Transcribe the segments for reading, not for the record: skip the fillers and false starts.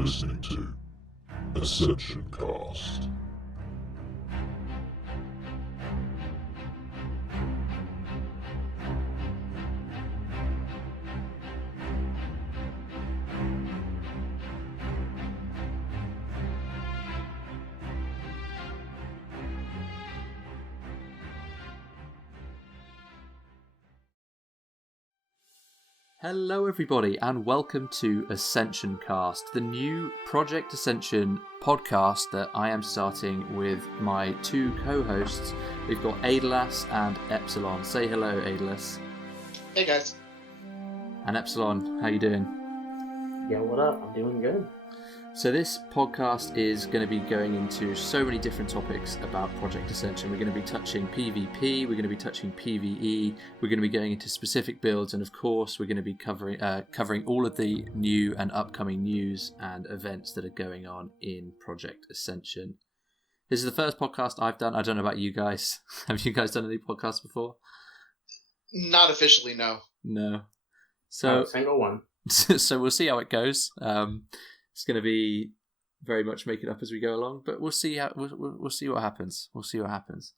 listening to AscensionCast. Hello everybody and welcome to AscensionCast, the new Project Ascension podcast that I am starting with my two co-hosts. We've got Aidalas and Epzilon. Say hello, Aidalas. Hey guys. And Epzilon, how you doing? Yeah, what up? I'm doing good. So this podcast is going to be going into so many different topics about Project Ascension. We're going to be touching PvP, we're going to be touching PvE, we're going to be going into specific builds, and of course we're going to be covering all of the new and upcoming news and events that are going on in Project Ascension. This is the first podcast I've done. I don't know about you guys. Have you guys done any podcasts before? Not officially, no. No. So single one. So we'll see how it goes. It's going to be very much make it up as we go along, but we'll see how we'll see what happens. We'll see what happens.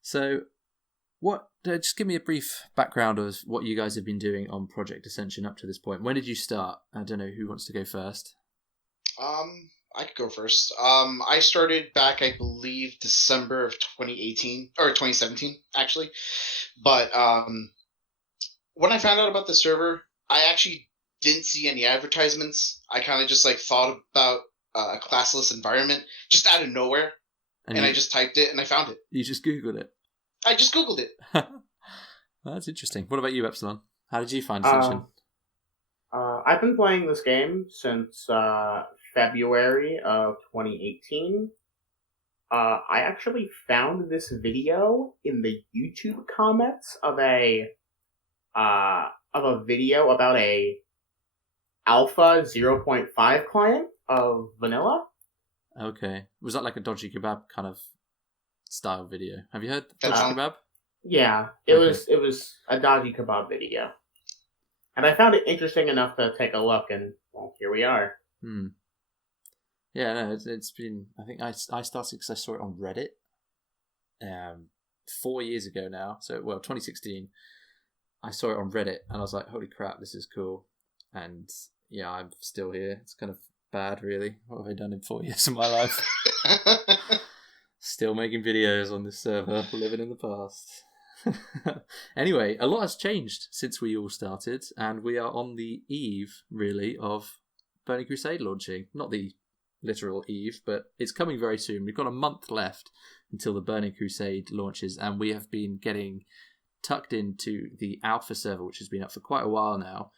So, just give me a brief background of what you guys have been doing on Project Ascension up to this point. When did you start? I don't know who wants to go first. I could go first. I started back, I believe, December of 2018 or 2017, actually. But when I found out about the server, I actually didn't see any advertisements. I kind of just thought about a classless environment just out of nowhere, and I just typed it and I found it. You just Googled it? I just Googled it. That's interesting. What about you, Epsilon? How did you find Ascension? I've been playing this game since February of 2018. I actually found this video in the YouTube comments of a video about a Alpha 0.5 client of vanilla. Okay. Was that like a dodgy kebab kind of style video? Have you heard dodgy kebab? Yeah, it was a dodgy kebab video. And I found it interesting enough to take a look, and well, here we are. Yeah, no, it's been, I think I started because I saw it on Reddit 4 years ago now. So, 2016. I saw it on Reddit and I was like, holy crap, this is cool. And yeah, I'm still here. It's kind of bad, really. What have I done in 4 years of my life? Still making videos on this server, living in the past. Anyway, a lot has changed since we all started, and we are on the eve, really, of Burning Crusade launching. Not the literal eve, but it's coming very soon. We've got a month left until the Burning Crusade launches, and we have been getting tucked into the alpha server, which has been up for quite a while now.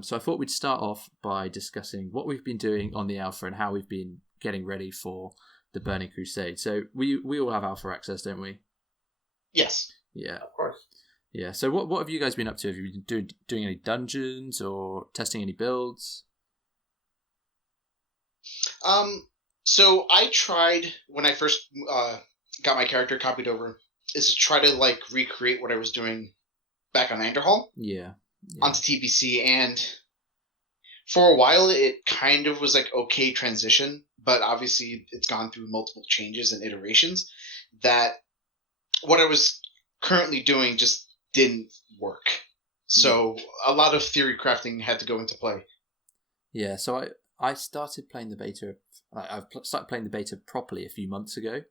So I thought we'd start off by discussing what we've been doing on the alpha and how we've been getting ready for the Burning Crusade. So we all have alpha access, don't we? Yes. Yeah. Of course. Yeah. So what have you guys been up to? Have you been doing any dungeons or testing any builds? So I tried when I first got my character copied over, is to try to recreate what I was doing back on Anderhall. Yeah. Onto TBC, and for a while it kind of was okay transition, but obviously it's gone through multiple changes and iterations that what I was currently doing just didn't work. So a lot of theory crafting had to go into play. Yeah, so I started playing the beta. I've started playing the beta properly a few months ago,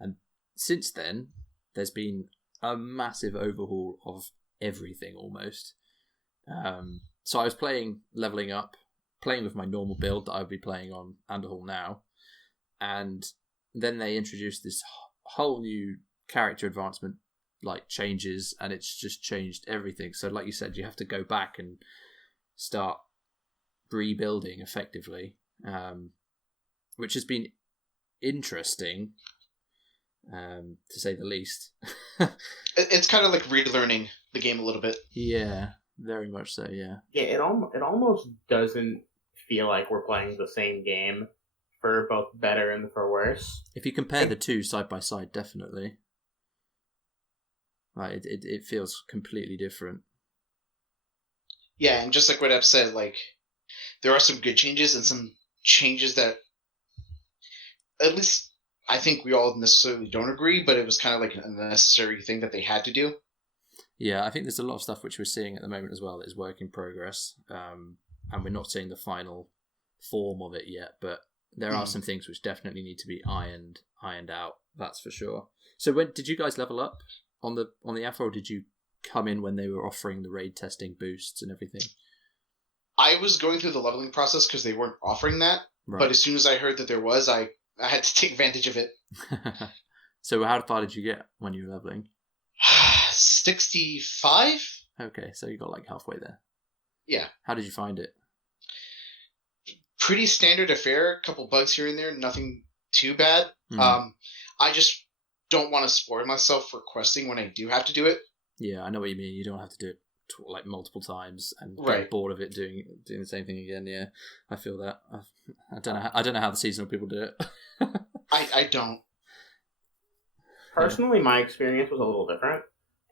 and since then there's been a massive overhaul of everything almost. So I was leveling up, playing with my normal build that I would be playing on Underhall now, and then they introduced this whole new character advancement changes, and it's just changed everything. So like you said, you have to go back and start rebuilding effectively, which has been interesting, to say the least. It's kind of like relearning the game a little bit. Yeah. Very much so, yeah. Yeah, it almost doesn't feel like we're playing the same game, for both better and for worse. If you compare the two side by side, definitely. It feels completely different. Yeah, and just like what Ep said, there are some good changes and some changes that, at least I think we all necessarily don't agree, but it was kind of like a necessary thing that they had to do. Yeah, I think there's a lot of stuff which we're seeing at the moment as well that is work in progress, and we're not seeing the final form of it yet, but there are some things which definitely need to be ironed out, that's for sure. So when did you guys level up on the Alpha, or did you come in when they were offering the raid testing boosts and everything? I was going through the leveling process because they weren't offering that, Right. but as soon as I heard that there was, I had to take advantage of it. So how far did you get when you were leveling? 65? Okay, so you got like halfway there. Yeah. How did you find it? Pretty standard affair. A couple bugs here and there, nothing too bad. I just don't want to spoil myself for questing when I do have to do it. Yeah, I know what you mean. You don't have to do it like multiple times and Right. get bored of it doing the same thing again. Yeah, I feel that. I don't know how the seasonal people do it. I don't. Personally, my experience was a little different.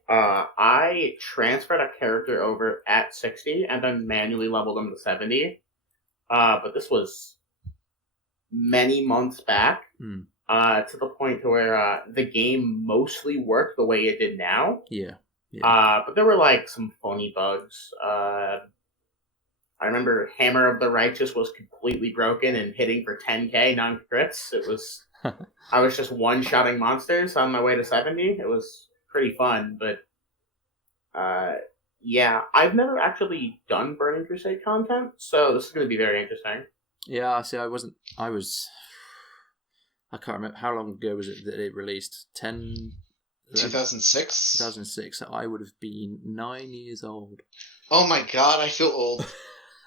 I transferred a character over at 60 and then manually leveled them to 70. But this was many months back, to the point to where the game mostly worked the way it did now. Yeah. But there were like some funny bugs. I remember Hammer of the Righteous was completely broken and hitting for 10k non-crits. It was I was just one-shotting monsters on my way to 70. It was pretty fun, but yeah, I've never actually done Burning Crusade content, so this is going to be very interesting. Yeah, see, I can't remember, how long ago was it that it released? 2006? 2006, so I would have been 9 years old. Oh my god, I feel old.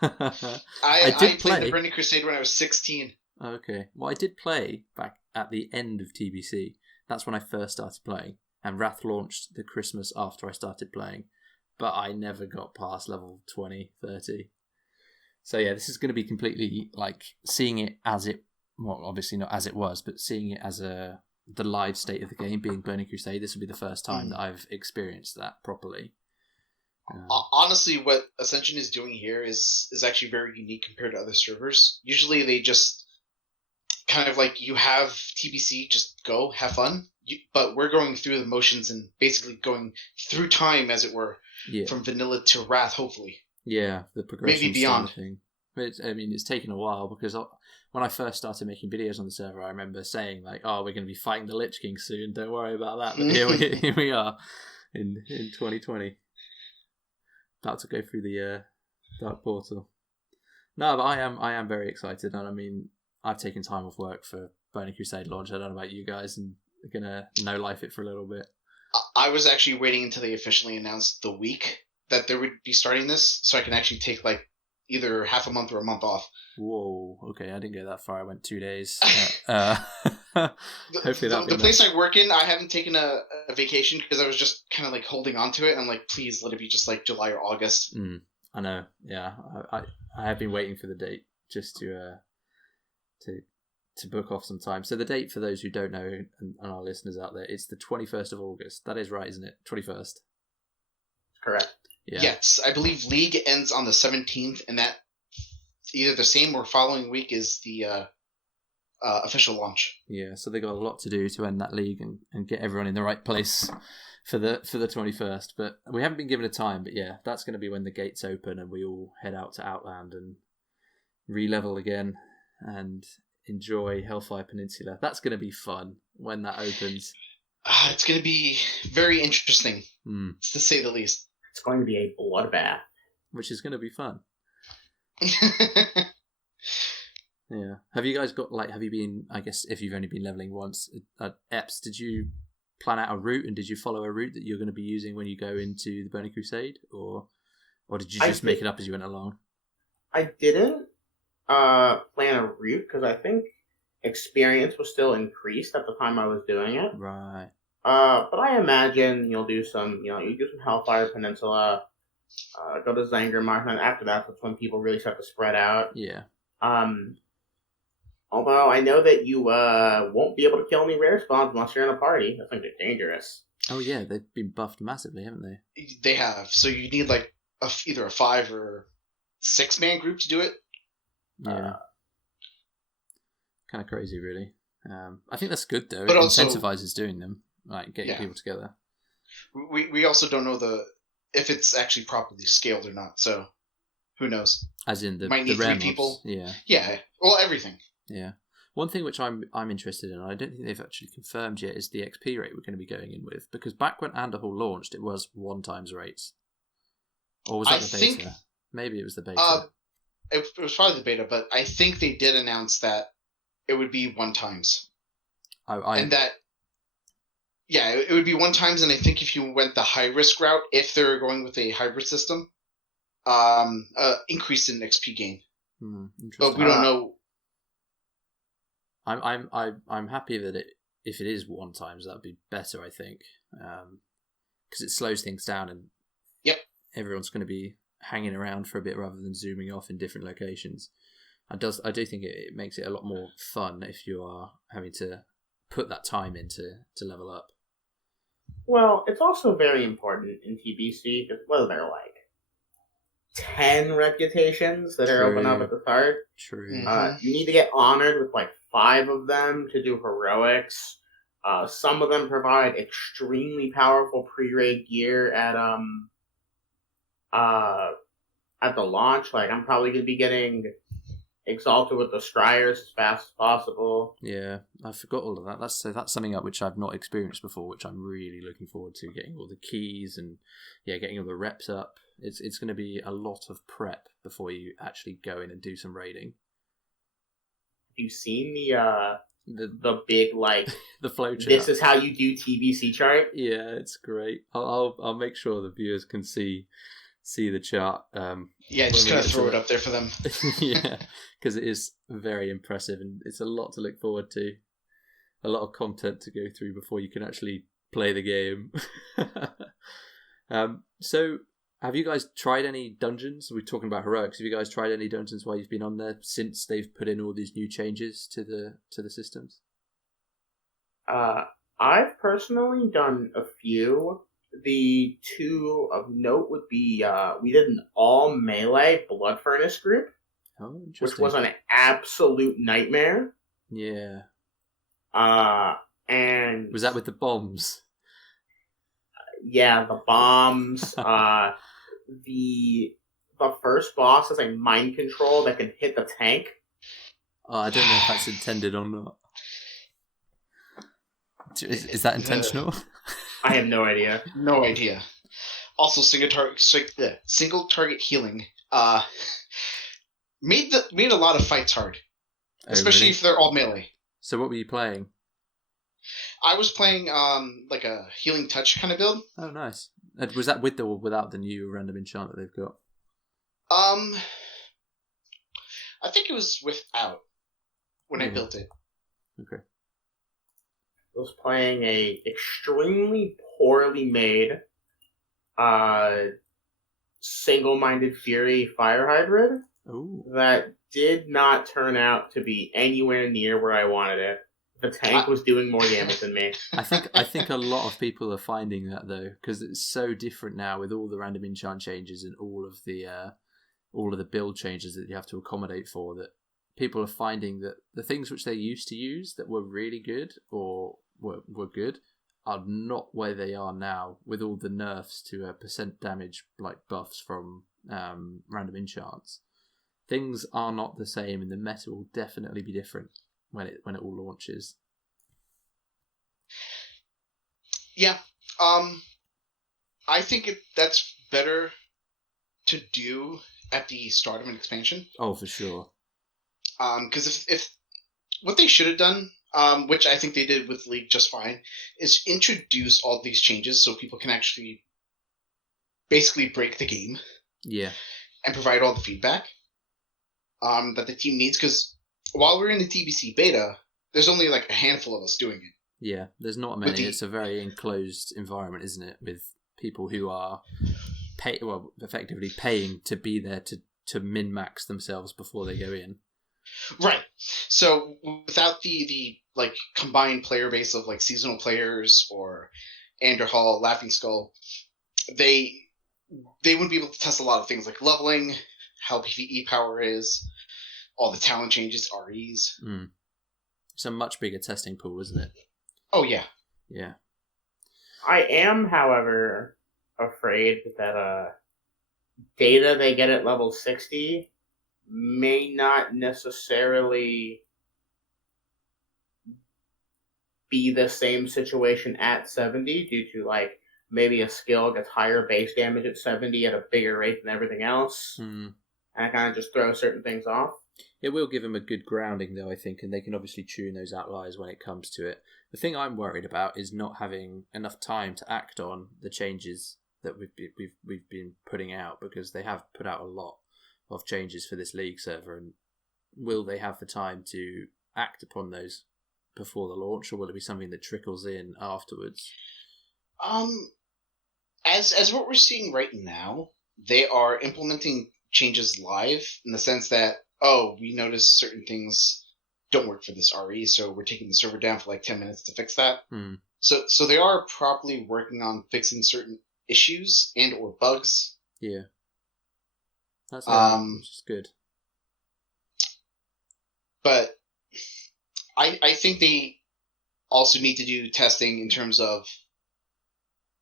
I played the Burning Crusade when I was 16. Okay, well, I did play back at the end of TBC. That's when I first started playing, and Wrath launched the Christmas after I started playing, but I never got past level 20, 30. So yeah, this is going to be completely like seeing it as it, well, obviously not as it was, but seeing it as the live state of the game being Burning Crusade. This will be the first time that I've experienced that properly. Honestly, what Ascension is doing here is actually very unique compared to other servers. Usually they just kind of like, you have TBC, just go, have fun. But we're going through the motions and basically going through time, as it were, from vanilla to Wrath, hopefully. Yeah, the progression. Maybe beyond. Thing. It's taken a while, because when I first started making videos on the server, I remember saying like, "Oh, we're going to be fighting the Lich King soon. Don't worry about that." But here we are in 2020, about to go through the Dark Portal. No, but I am very excited, and I mean, I've taken time off work for Burning Crusade launch. I don't know about you guys, and I'm gonna no-life it for a little bit. I was actually waiting until they officially announced the week that they would be starting this, so I can actually take like either half a month or a month off. Whoa, okay, I didn't go that far. I went 2 days. Hopefully the place I work in, I haven't taken a vacation because I was just kind of like holding on to it. I'm like, please let it be just like July or August. I know, yeah. I have been waiting for the date just to book off some time. So the date, for those who don't know, and our listeners out there, it's the 21st of August. That is right, isn't it? 21st. Correct. Yeah. Yes, I believe League ends on the 17th, and that either the same or following week is the official launch. Yeah, so they got a lot to do to end that league and get everyone in the right place for the 21st. But we haven't been given a time. But yeah, that's going to be when the gates open and we all head out to Outland and re-level again and enjoy Hellfire Peninsula. That's going to be fun when that opens. It's going to be very interesting, to say the least. It's going to be a bloodbath. Which is going to be fun. Yeah. Have you guys got, like, have you been, I guess, if you've only been leveling once, at Eps, did you plan out a route and did you follow a route that you're going to be using when you go into the Burning Crusade? Or did you just make it up as you went along? I didn't plan a route because I think experience was still increased at the time I was doing it. Right. But I imagine you'll do some, you do some Hellfire Peninsula, go to Zangarmarsh, and after that's when people really start to spread out. Yeah. Although I know that you won't be able to kill any rare spawns unless you're in a party. I think they're dangerous. Oh yeah, they've been buffed massively, haven't they? They have. So you need like either a 5 or 6 man group to do it. Yeah. Kind of crazy, really. I think that's good though. But It also incentivizes doing them, like getting people together. We also don't know if it's actually properly scaled or not. So who knows? As in Might need the rare 3 people. Yeah. Yeah. Well, everything. Yeah. One thing which I'm interested in, I don't think they've actually confirmed yet, is the XP rate we're going to be going in with. Because back when Underhall launched, it was 1x rates. Or was that the beta? Maybe it was the beta. It was probably the beta, but I think they did announce that it would be 1x. And that, yeah, it would be 1x, and I think if you went the high risk route, if they're going with a hybrid system, increase in XP gain. But we don't know. I'm happy that if it is 1x, that'd be better. I think because it slows things down, and everyone's going to be hanging around for a bit rather than zooming off in different locations. I do think it makes it a lot more fun if you are having to put that time in to level up. Well, it's also very important in TBC because there are like 10 reputations that are open up at the start. True. You need to get honored with like 5 of them to do heroics. Some of them provide extremely powerful pre-raid gear at the launch. Like I'm probably going to be getting Exalted with the Scryers as fast as possible. Yeah, I forgot all of that. That's something which I've not experienced before, which I'm really looking forward to, getting all the keys and getting all the reps up. It's going to be a lot of prep before you actually go in and do some raiding. Have you seen the big like the flowchart? This is how you do TBC chart. Yeah, it's great. I'll make sure the viewers can see the chart. Just gonna throw it up there for them. Yeah, because it is very impressive, and it's a lot to look forward to. A lot of content to go through before you can actually play the game. So, have you guys tried any dungeons? We're talking about heroics. Have you guys tried any dungeons while you've been on there since they've put in all these new changes to the systems? I've personally done a few. The 2 of note would be we did an all melee Blood Furnace group, which was an absolute nightmare. Yeah. And was that with the bombs? Yeah, the bombs. The first boss has a mind control that can hit the tank. Oh, I don't know if that's intended or not. Is that intentional? I have no idea. No idea. Also, single target healing made a lot of fights hard, especially if they're all melee. So what were you playing? I was playing like a healing touch kind of build. Oh, nice. Was that with or without the new random enchant that they've got? I think it was without when I built it. Okay. I was playing a extremely poorly made single-minded Fury Fire Hybrid. Ooh. That did not turn out to be anywhere near where I wanted it. The tank was doing more damage than me. I think a lot of people are finding that though, because it's so different now with all the random enchant changes and all of the build changes that you have to accommodate for, that people are finding that the things which they used to use that were really good or were good are not where they are now, with all the nerfs to percent damage like buffs from random enchants. Things are not the same, and the meta will definitely be different when it all launches. Yeah, I think that's better to do at the start of an expansion. Oh, for sure. Because if what they should have done, which I think they did with League just fine, is introduce all these changes so people can actually basically break the game. Yeah. And provide all the feedback that the team needs. Because while we're in the TBC beta, there's only like a handful of us doing it. Yeah, there's not many. It's a very enclosed environment, isn't it? With people who are effectively paying to be there to min-max themselves before they go in. Right. So without the like combined player base of like seasonal players or Anderhall, Laughing Skull, they wouldn't be able to test a lot of things like leveling, how PvE power is, all the talent changes, REs. It's a much bigger testing pool, isn't it? Oh yeah. Yeah. I am, however, afraid that data they get at level 60 may not necessarily be the same situation at 70 due to, like, maybe a skill gets higher base damage at 70 at a bigger rate than everything else. And it kind of just throws certain things off. It will give them a good grounding, though, I think, and they can obviously tune those outliers when it comes to it. The thing I'm worried about is not having enough time to act on the changes that we've been putting out, because they have put out a lot of changes for this league server, and will they have the time to act upon those before the launch, or will it be something that trickles in afterwards? As what we're seeing right now, they are implementing changes live in the sense that, we noticed certain things don't work for this RE, so we're taking the server down for like 10 minutes to fix that. So they are properly working on fixing certain issues and or bugs. Yeah. That's which is good. But I think they also need to do testing in terms of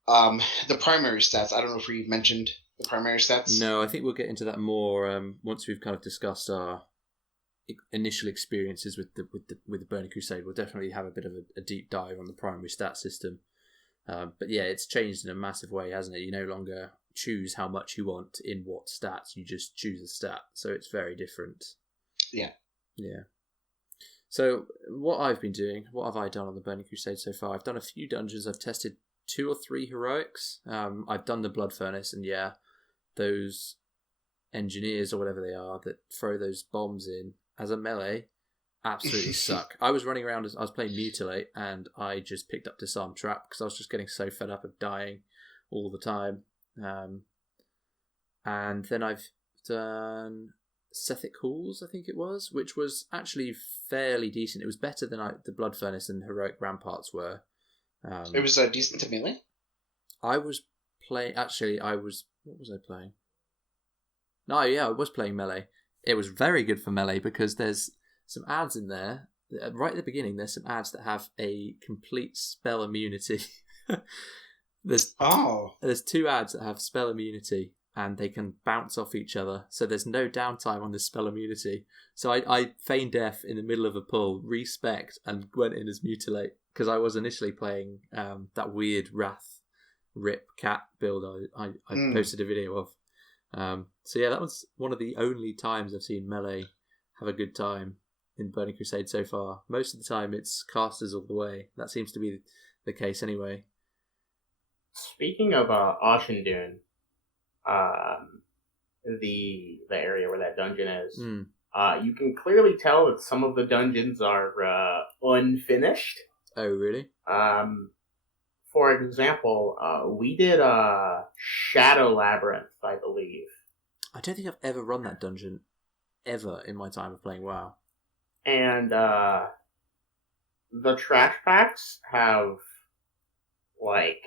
the primary stats. I don't know if we mentioned the primary stats. No, I think we'll get into that more once we've kind of discussed our initial experiences with the Burning Crusade. We'll definitely have a bit of a deep dive on the primary stat system. But yeah, it's changed in a massive way, hasn't it? You no longer choose how much you want in what stats. You just choose a stat. So it's very different. Yeah. Yeah. So what I've been doing, what have I done on the Burning Crusade so far? I've done a few dungeons. I've tested 2 or 3 heroics. I've done the Blood Furnace, and yeah, those engineers or whatever they are that throw those bombs in as a melee absolutely suck. I was running around, I was playing Mutilate, and I just picked up Disarm Trap because I was just getting so fed up of dying all the time. And then I've done Sethic Halls, I think it was, which was actually fairly decent. It was better than the Blood Furnace and Heroic Ramparts were. It was decent to melee? I was playing... Actually, what was I playing? No, yeah, I was playing melee. It was very good for melee because there's some ads in there. Right at the beginning, there's some ads that have a complete spell immunity. There's 2 ads that have spell immunity, and they can bounce off each other. So there's no downtime on this spell immunity. So I feigned death in the middle of a pull, respect, and went in as Mutilate, because I was initially playing that weird Wrath Rip Cat build I posted a video of. So yeah, that was one of the only times I've seen melee have a good time in Burning Crusade so far. Most of the time it's casters all the way. That seems to be the case anyway. Speaking of Ascension, the area where that dungeon is, you can clearly tell that some of the dungeons are unfinished. Oh, really? For example, we did Shadow Labyrinth, I believe. I don't think I've ever run that dungeon, ever, in my time of playing WoW. And the trash packs have, like,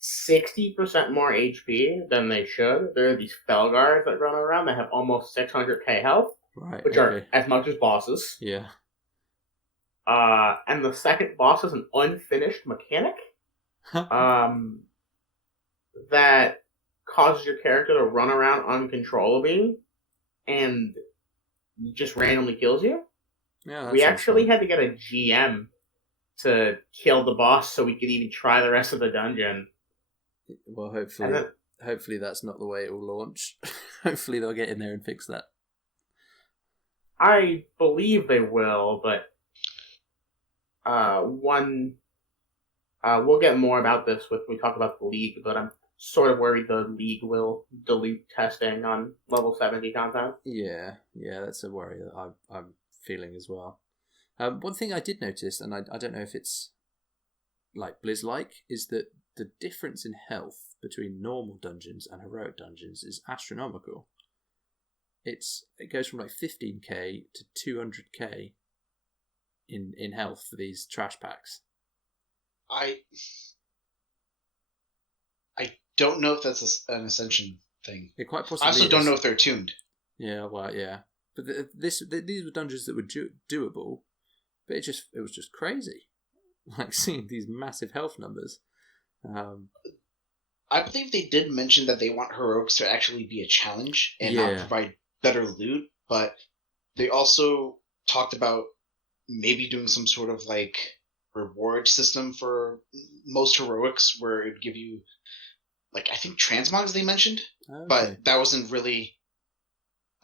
60% more HP than they should. There are these Felguards that run around that have almost 600k health, which are as much as bosses. Yeah. And the second boss is an unfinished mechanic that causes your character to run around uncontrollably and just randomly kills you. Yeah, we actually had to get a GM to kill the boss so we could even try the rest of the dungeon. Well, hopefully that's not the way it will launch. Hopefully they'll get in there and fix that. I believe they will, but we'll get more about this when we talk about the League, but I'm sort of worried the League will dilute testing on level 70 content. Yeah, that's a worry that I'm feeling as well. One thing I did notice, and I don't know if it's like Blizz-like, is that the difference in health between normal dungeons and heroic dungeons is astronomical. It goes from like 15k to 200k in health for these trash packs. I don't know if that's an Ascension thing. It quite possibly I also don't know if they're tuned. Yeah, well, yeah. But these were dungeons that were doable, but it was just crazy, like seeing these massive health numbers. I believe they did mention that they want heroics to actually be a challenge and not provide better loot, but they also talked about maybe doing some sort of like reward system for most heroics where it would give you, like, I think transmogs they mentioned, but that wasn't really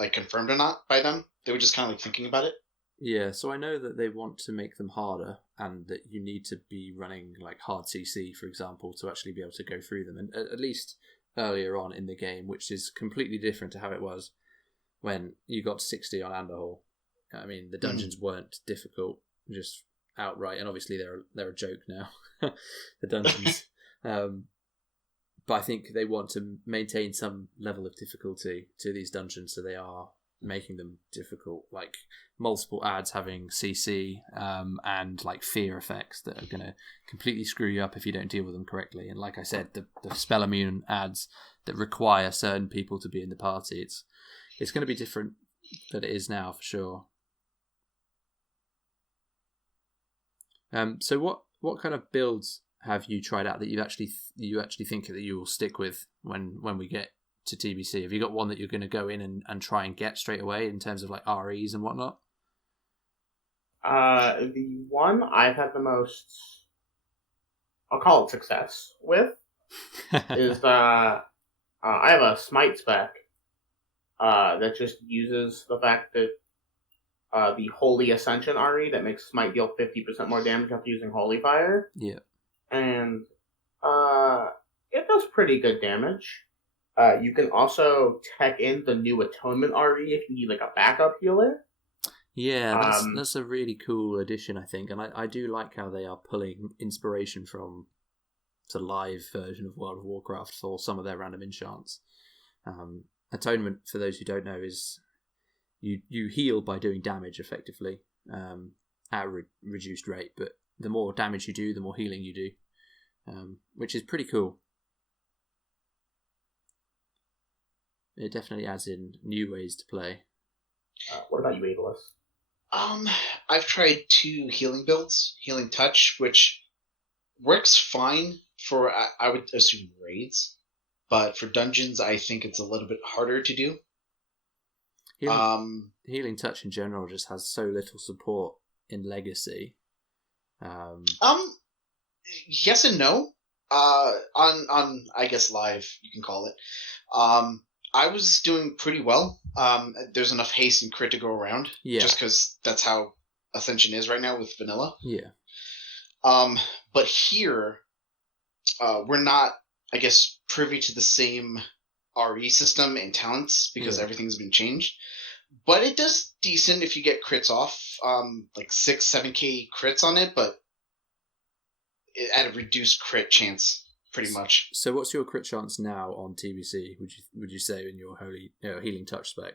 like confirmed or not by them. They were just kind of like thinking about it. Yeah, so I know that they want to make them harder, and that you need to be running like hard CC, for example, to actually be able to go through them, and at least earlier on in the game, which is completely different to how it was when you got 60 on Anderhall. I mean, the dungeons weren't difficult, just outright, and obviously they're a joke now, the dungeons. But I think they want to maintain some level of difficulty to these dungeons, so they are making them difficult, like multiple ads having CC and like fear effects that are going to completely screw you up if you don't deal with them correctly. And like I said, the spell immune ads that require certain people to be in the party, it's going to be different than it is now for sure. So what kind of builds have you tried out that you actually think that you will stick with when we get to TBC? Have you got one that you're going to go in and try and get straight away in terms of like REs and whatnot? The one I've had the most, I'll call it success with, is I have a smite spec that just uses the fact that the Holy Ascension RE that makes smite deal 50% more damage after using Holy Fire. Yeah. And it does pretty good damage. You can also tech in the new Atonement RE if you need like a backup healer. Yeah, that's a really cool addition, I think, and I do like how they are pulling inspiration from the live version of World of Warcraft for some of their random enchants. Atonement, for those who don't know, is you heal by doing damage effectively at a reduced rate, but the more damage you do, the more healing you do, which is pretty cool. It definitely adds in new ways to play. What about you, Aidalas? I've tried 2 healing builds, Healing Touch, which works fine for, I would assume, raids, but for dungeons, I think it's a little bit harder to do. Healing Touch in general just has so little support in Legacy. Yes and no. On I guess live, you can call it. I was doing pretty well. There's enough haste and crit to go around. Yeah. Just because that's how Ascension is right now with vanilla. Yeah. But here, we're not, I guess, privy to the same RE system and talents because everything's been changed. But it does decent if you get crits off, like 6-7k crits on it, but at a reduced crit chance. Pretty much. So, what's your crit chance now on TBC? Would you say in your Healing Touch spec?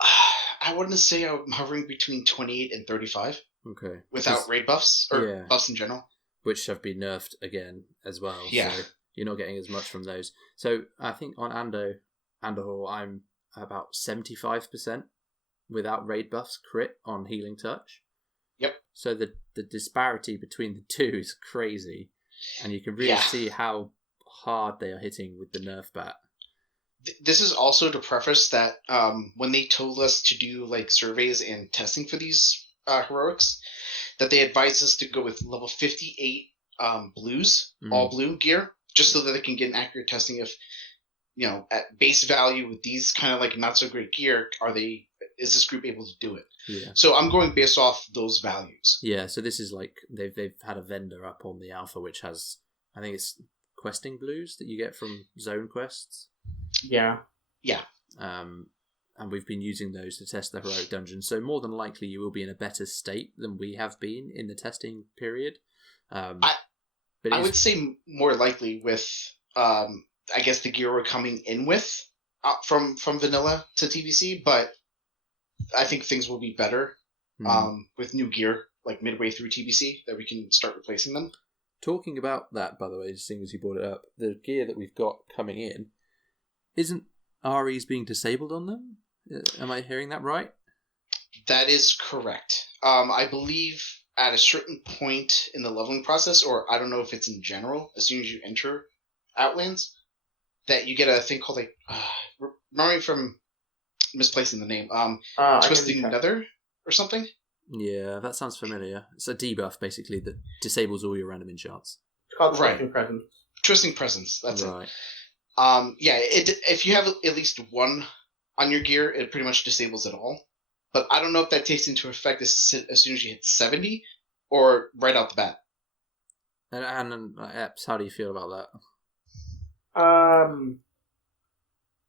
I wouldn't say I'm hovering between 28 and 35. Okay. Without raid buffs or buffs in general, which have been nerfed again as well. Yeah. So you're not getting as much from those. So I think on Anderhall, I'm about 75% without raid buffs crit on Healing Touch. Yep. So the disparity between the two is crazy. And you can really see how hard they are hitting with the nerf bat. This is also to preface that when they told us to do like surveys and testing for these heroics, that they advised us to go with level 58 blues, all blue gear, just so that they can get an accurate testing of, at base value with these kind of like not so great gear, is this group able to do it? Yeah. So I'm going based off those values. Yeah, so this is like they've had a vendor up on the alpha which has, I think it's questing blues that you get from zone quests. Yeah. Yeah. And we've been using those to test the heroic dungeon. So more than likely you will be in a better state than we have been in the testing period. I would say more likely with I guess the gear we're coming in with from vanilla to TBC, but I think things will be better with new gear, like midway through TBC, that we can start replacing them. Talking about that, by the way, seeing as you brought it up, the gear that we've got coming in, isn't REs being disabled on them? Am I hearing that right? That is correct. I believe at a certain point in the leveling process, or I don't know if it's in general, as soon as you enter Outlands, that you get a thing called remember me from misplacing the name, Twisting Nether or something? Yeah, that sounds familiar. It's a debuff, basically, that disables all your random enchants. It's called Twisting Presence. Twisting Presence, that's right. it. If you have at least one on your gear, it pretty much disables it all. But I don't know if that takes into effect as soon as you hit 70 or right out the bat. And Eps, how do you feel about that?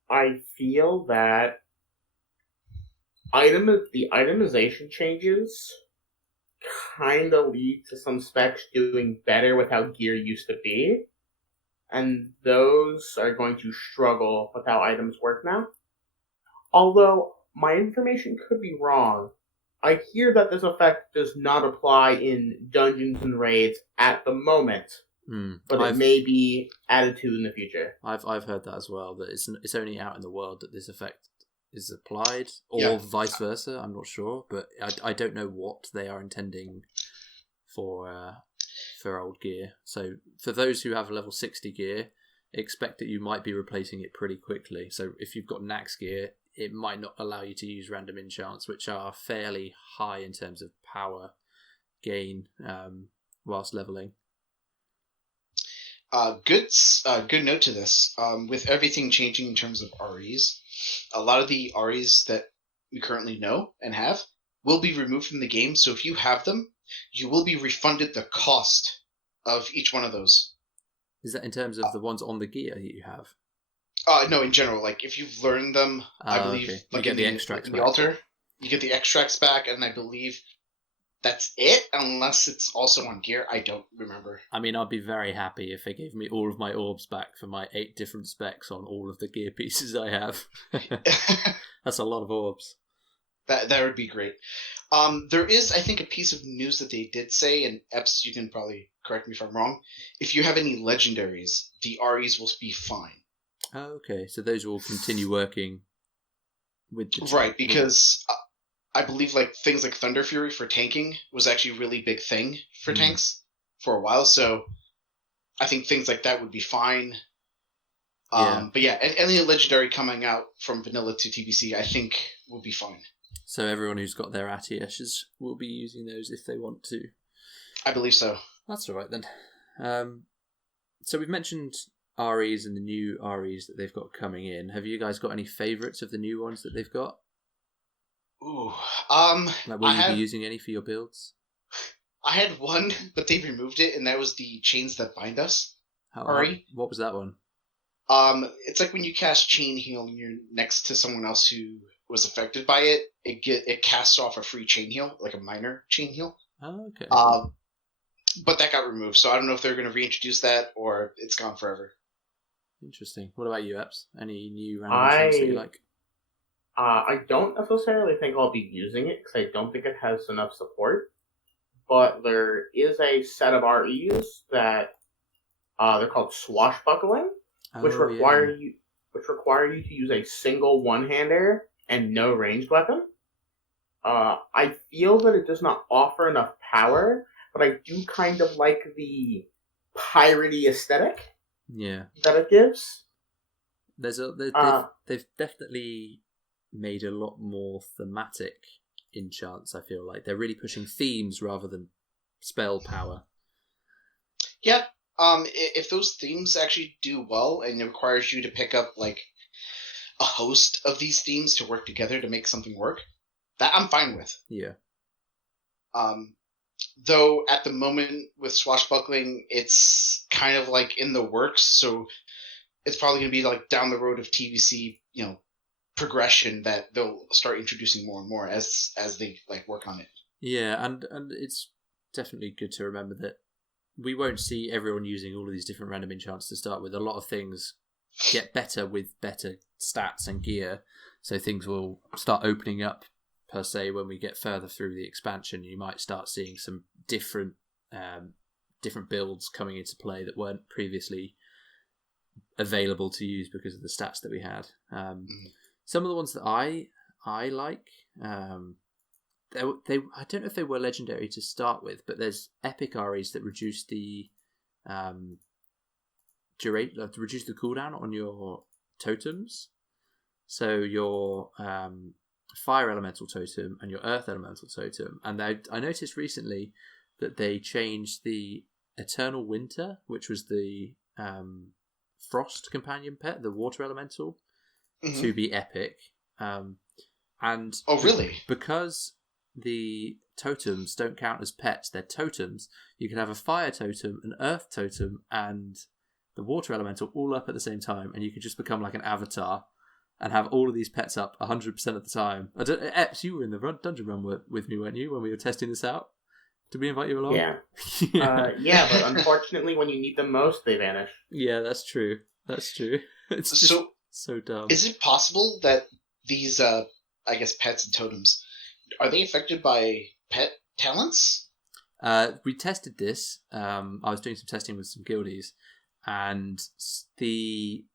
I feel that the itemization changes kind of lead to some specs doing better with how gear used to be, and those are going to struggle with how items work now. Although my information could be wrong, I hear that this effect does not apply in dungeons and raids at the moment, but it may be added to in the future. I've heard that as well, that it's only out in the world that this effect is applied, or vice versa. I'm not sure, but I don't know what they are intending for old gear. So for those who have level 60 gear, expect that you might be replacing it pretty quickly. So if you've got Nax gear, it might not allow you to use random enchants, which are fairly high in terms of power gain whilst leveling. Good note to this. With everything changing in terms of REs, a lot of the REs that we currently know and have will be removed from the game. So if you have them, you will be refunded the cost of each one of those. Is that in terms of the ones on the gear that you have? No, in general. Like if you've learned them, I believe, okay. like in the extracts in the altar, you get the extracts back, and I believe that's it, unless it's also on gear. I don't remember. I mean, I'd be very happy if they gave me all of my orbs back for my 8 different specs on all of the gear pieces I have. That's a lot of orbs. That would be great. There is, I think, a piece of news that they did say, and Eps, you can probably correct me if I'm wrong. If you have any legendaries, the REs will be fine. Oh, okay. So those will continue working with the right, because I believe like things like Thunder Fury for tanking was actually a really big thing for tanks for a while. So I think things like that would be fine. But yeah, any legendary coming out from vanilla to TBC, I think will be fine. So everyone who's got their Atieshes will be using those if they want to. I believe so. That's all right then. So we've mentioned REs and the new REs that they've got coming in. Have you guys got any favourites of the new ones that they've got? Ooh, like, will you be using any for your builds? I had one, but they removed it, and that was the Chains That Bind Us. RE. What was that one? It's like when you cast Chain Heal and you're next to someone else who was affected by it, it casts off a free Chain Heal, like a minor Chain Heal. Oh, okay. But that got removed, so I don't know if they're going to reintroduce that or it's gone forever. Interesting. What about you, Eps? Any new random things that you like? I don't necessarily think I'll be using it because I don't think it has enough support. But there is a set of REs that they're called Swashbuckling, which require you to use a single one-hander and no ranged weapon. I feel that it does not offer enough power, but I do kind of like the piratey aesthetic. Yeah, that it gives. They've definitely made a lot more thematic enchants. I feel like they're really pushing themes rather than spell power. Yeah. If those themes actually do well and it requires you to pick up like a host of these themes to work together to make something work, that I'm fine with. Yeah. Though at the moment with Swashbuckling, it's kind of like in the works, so it's probably going to be like down the road of TBC, progression that they'll start introducing more and more as they like work on it. Yeah, and it's definitely good to remember that we won't see everyone using all of these different random enchants to start with. A lot of things get better with better stats and gear, so things will start opening up per se when we get further through the expansion. You might start seeing some different builds coming into play that weren't previously available to use because of the stats that we had. Some of the ones that I like, I don't know if they were legendary to start with, but there's epic REs that reduce the reduce the cooldown on your totems. So your fire elemental totem and your earth elemental totem. And I noticed recently that they changed the Eternal Winter, which was the frost companion pet, the water elemental, to be epic. And oh, really? Because the totems don't count as pets, they're totems. You can have a fire totem, an earth totem, and the water elemental all up at the same time, and you could just become like an avatar and have all of these pets up 100% of the time. Eps, you were in the dungeon run with me, weren't you, when we were testing this out? Did we invite you along? Yeah. Yeah, but unfortunately, when you need them most, they vanish. Yeah, that's true. It's just so dumb. Is it possible that these, I guess, pets and totems, are they affected by pet talents? We tested this. I was doing some testing with some guildies, and the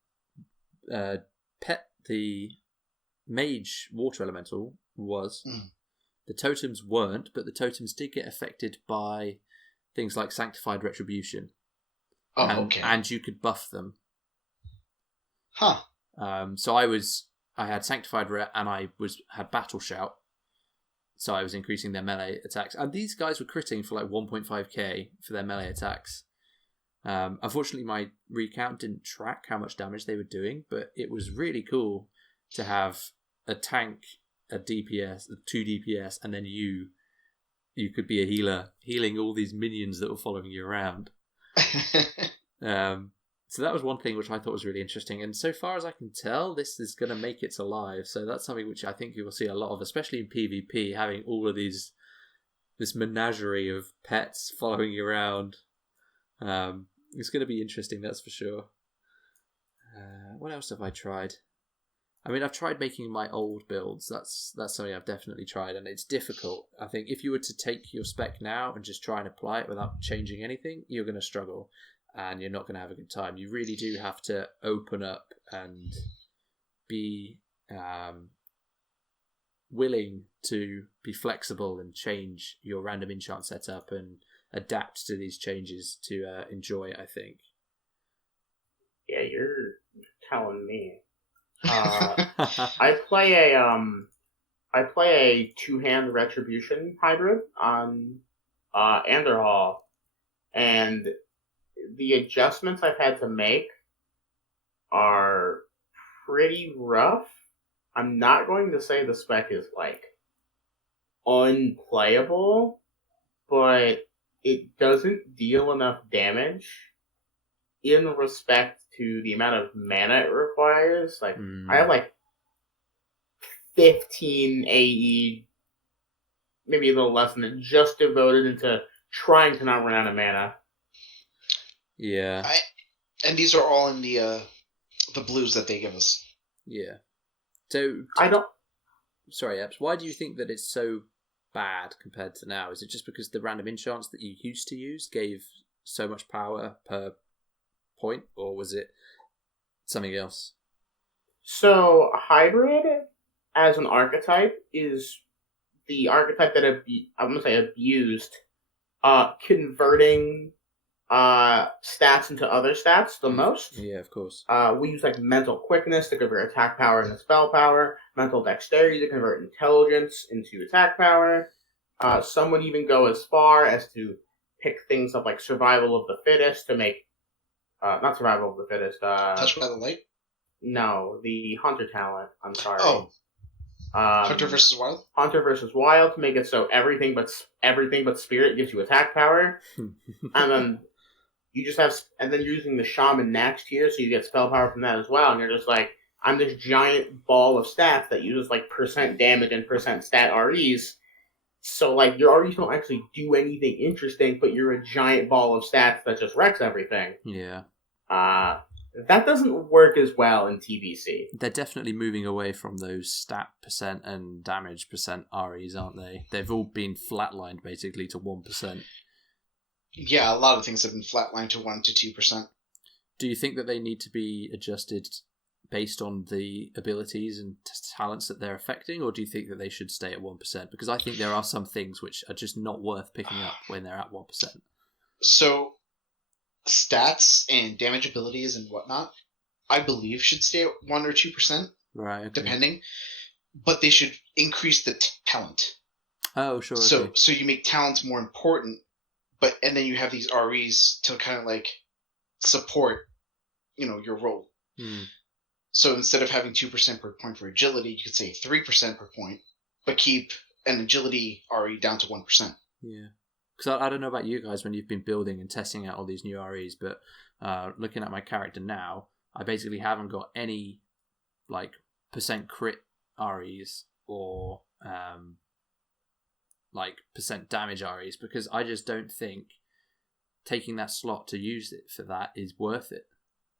the mage water elemental was. The totems weren't, but the totems did get affected by things like Sanctified Retribution. Oh, okay. And you could buff them. Huh. So I had Sanctified and I had Battle Shout. So I was increasing their melee attacks. And these guys were critting for like 1.5k for their melee attacks. Unfortunately, my recount didn't track how much damage they were doing, but it was really cool to have a tank, a DPS, 2 DPS, and then you could be a healer, healing all these minions that were following you around. So that was one thing which I thought was really interesting. And so far as I can tell, this is going to make it alive. So that's something which I think you will see a lot of, especially in PvP, having all of this menagerie of pets following you around. It's going to be interesting, that's for sure. What else have I tried? I mean, I've tried making my old builds. That's something I've definitely tried, and it's difficult. I think if you were to take your spec now and just try and apply it without changing anything, you're going to struggle, and you're not going to have a good time. You really do have to open up and be willing to be flexible and change your random enchant setup and adapt to these changes to enjoy it, I think. Yeah, you're telling me. I play a two-hand retribution hybrid on Anderhall, and the adjustments I've had to make are pretty rough. I'm not going to say the spec is like unplayable, but it doesn't deal enough damage in respect to the amount of mana it requires. Like, I have like 15 AE, maybe a little less than it, just devoted into trying to not run out of mana. Yeah. And these are all in the blues that they give us. Yeah. So I don't. Sorry, Epps. Why do you think that it's so bad compared to now? Is it just because the random enchants that you used to use gave so much power per point, or was it something else? So hybrid as an archetype is the archetype that I'm gonna say abused converting stats into other stats the most. Yeah, of course. We use like mental quickness to convert attack power into spell power, mental dexterity to convert intelligence into attack power. Some would even go as far as to pick things up like survival of the fittest to make not survival of the fittest. Touched by the light? No, the hunter talent. I'm sorry. Oh. Hunter versus wild? Hunter versus wild to make it so everything but spirit gives you attack power. And then you just have, and then you're using the shaman next here, so you get spell power from that as well. And you're just like, I'm this giant ball of stats that uses like percent damage and percent stat REs. So like your REs don't actually do anything interesting, but you're a giant ball of stats that just wrecks everything. Yeah. That doesn't work as well in TBC. They're definitely moving away from those stat percent and damage percent REs, aren't they? They've all been flatlined basically to 1%. Yeah, a lot of things have been flatlined to 1 to 2%. Do you think that they need to be adjusted based on the abilities and talents that they're affecting, or do you think that they should stay at 1%? Because I think there are some things which are just not worth picking up when they're at 1%. So, stats and damage abilities and whatnot, I believe should stay at 1 or 2%, right? Okay. Depending. But they should increase the talent. Oh, sure. So you make talents more important, and then you have these REs to kind of like support, your role. So instead of having 2% per point for agility, you could say 3% per point, but keep an agility RE down to 1%. Yeah. Because I don't know about you guys when you've been building and testing out all these new REs, but looking at my character now, I basically haven't got any like percent crit REs or like percent damage REs, because I just don't think taking that slot to use it for that is worth it.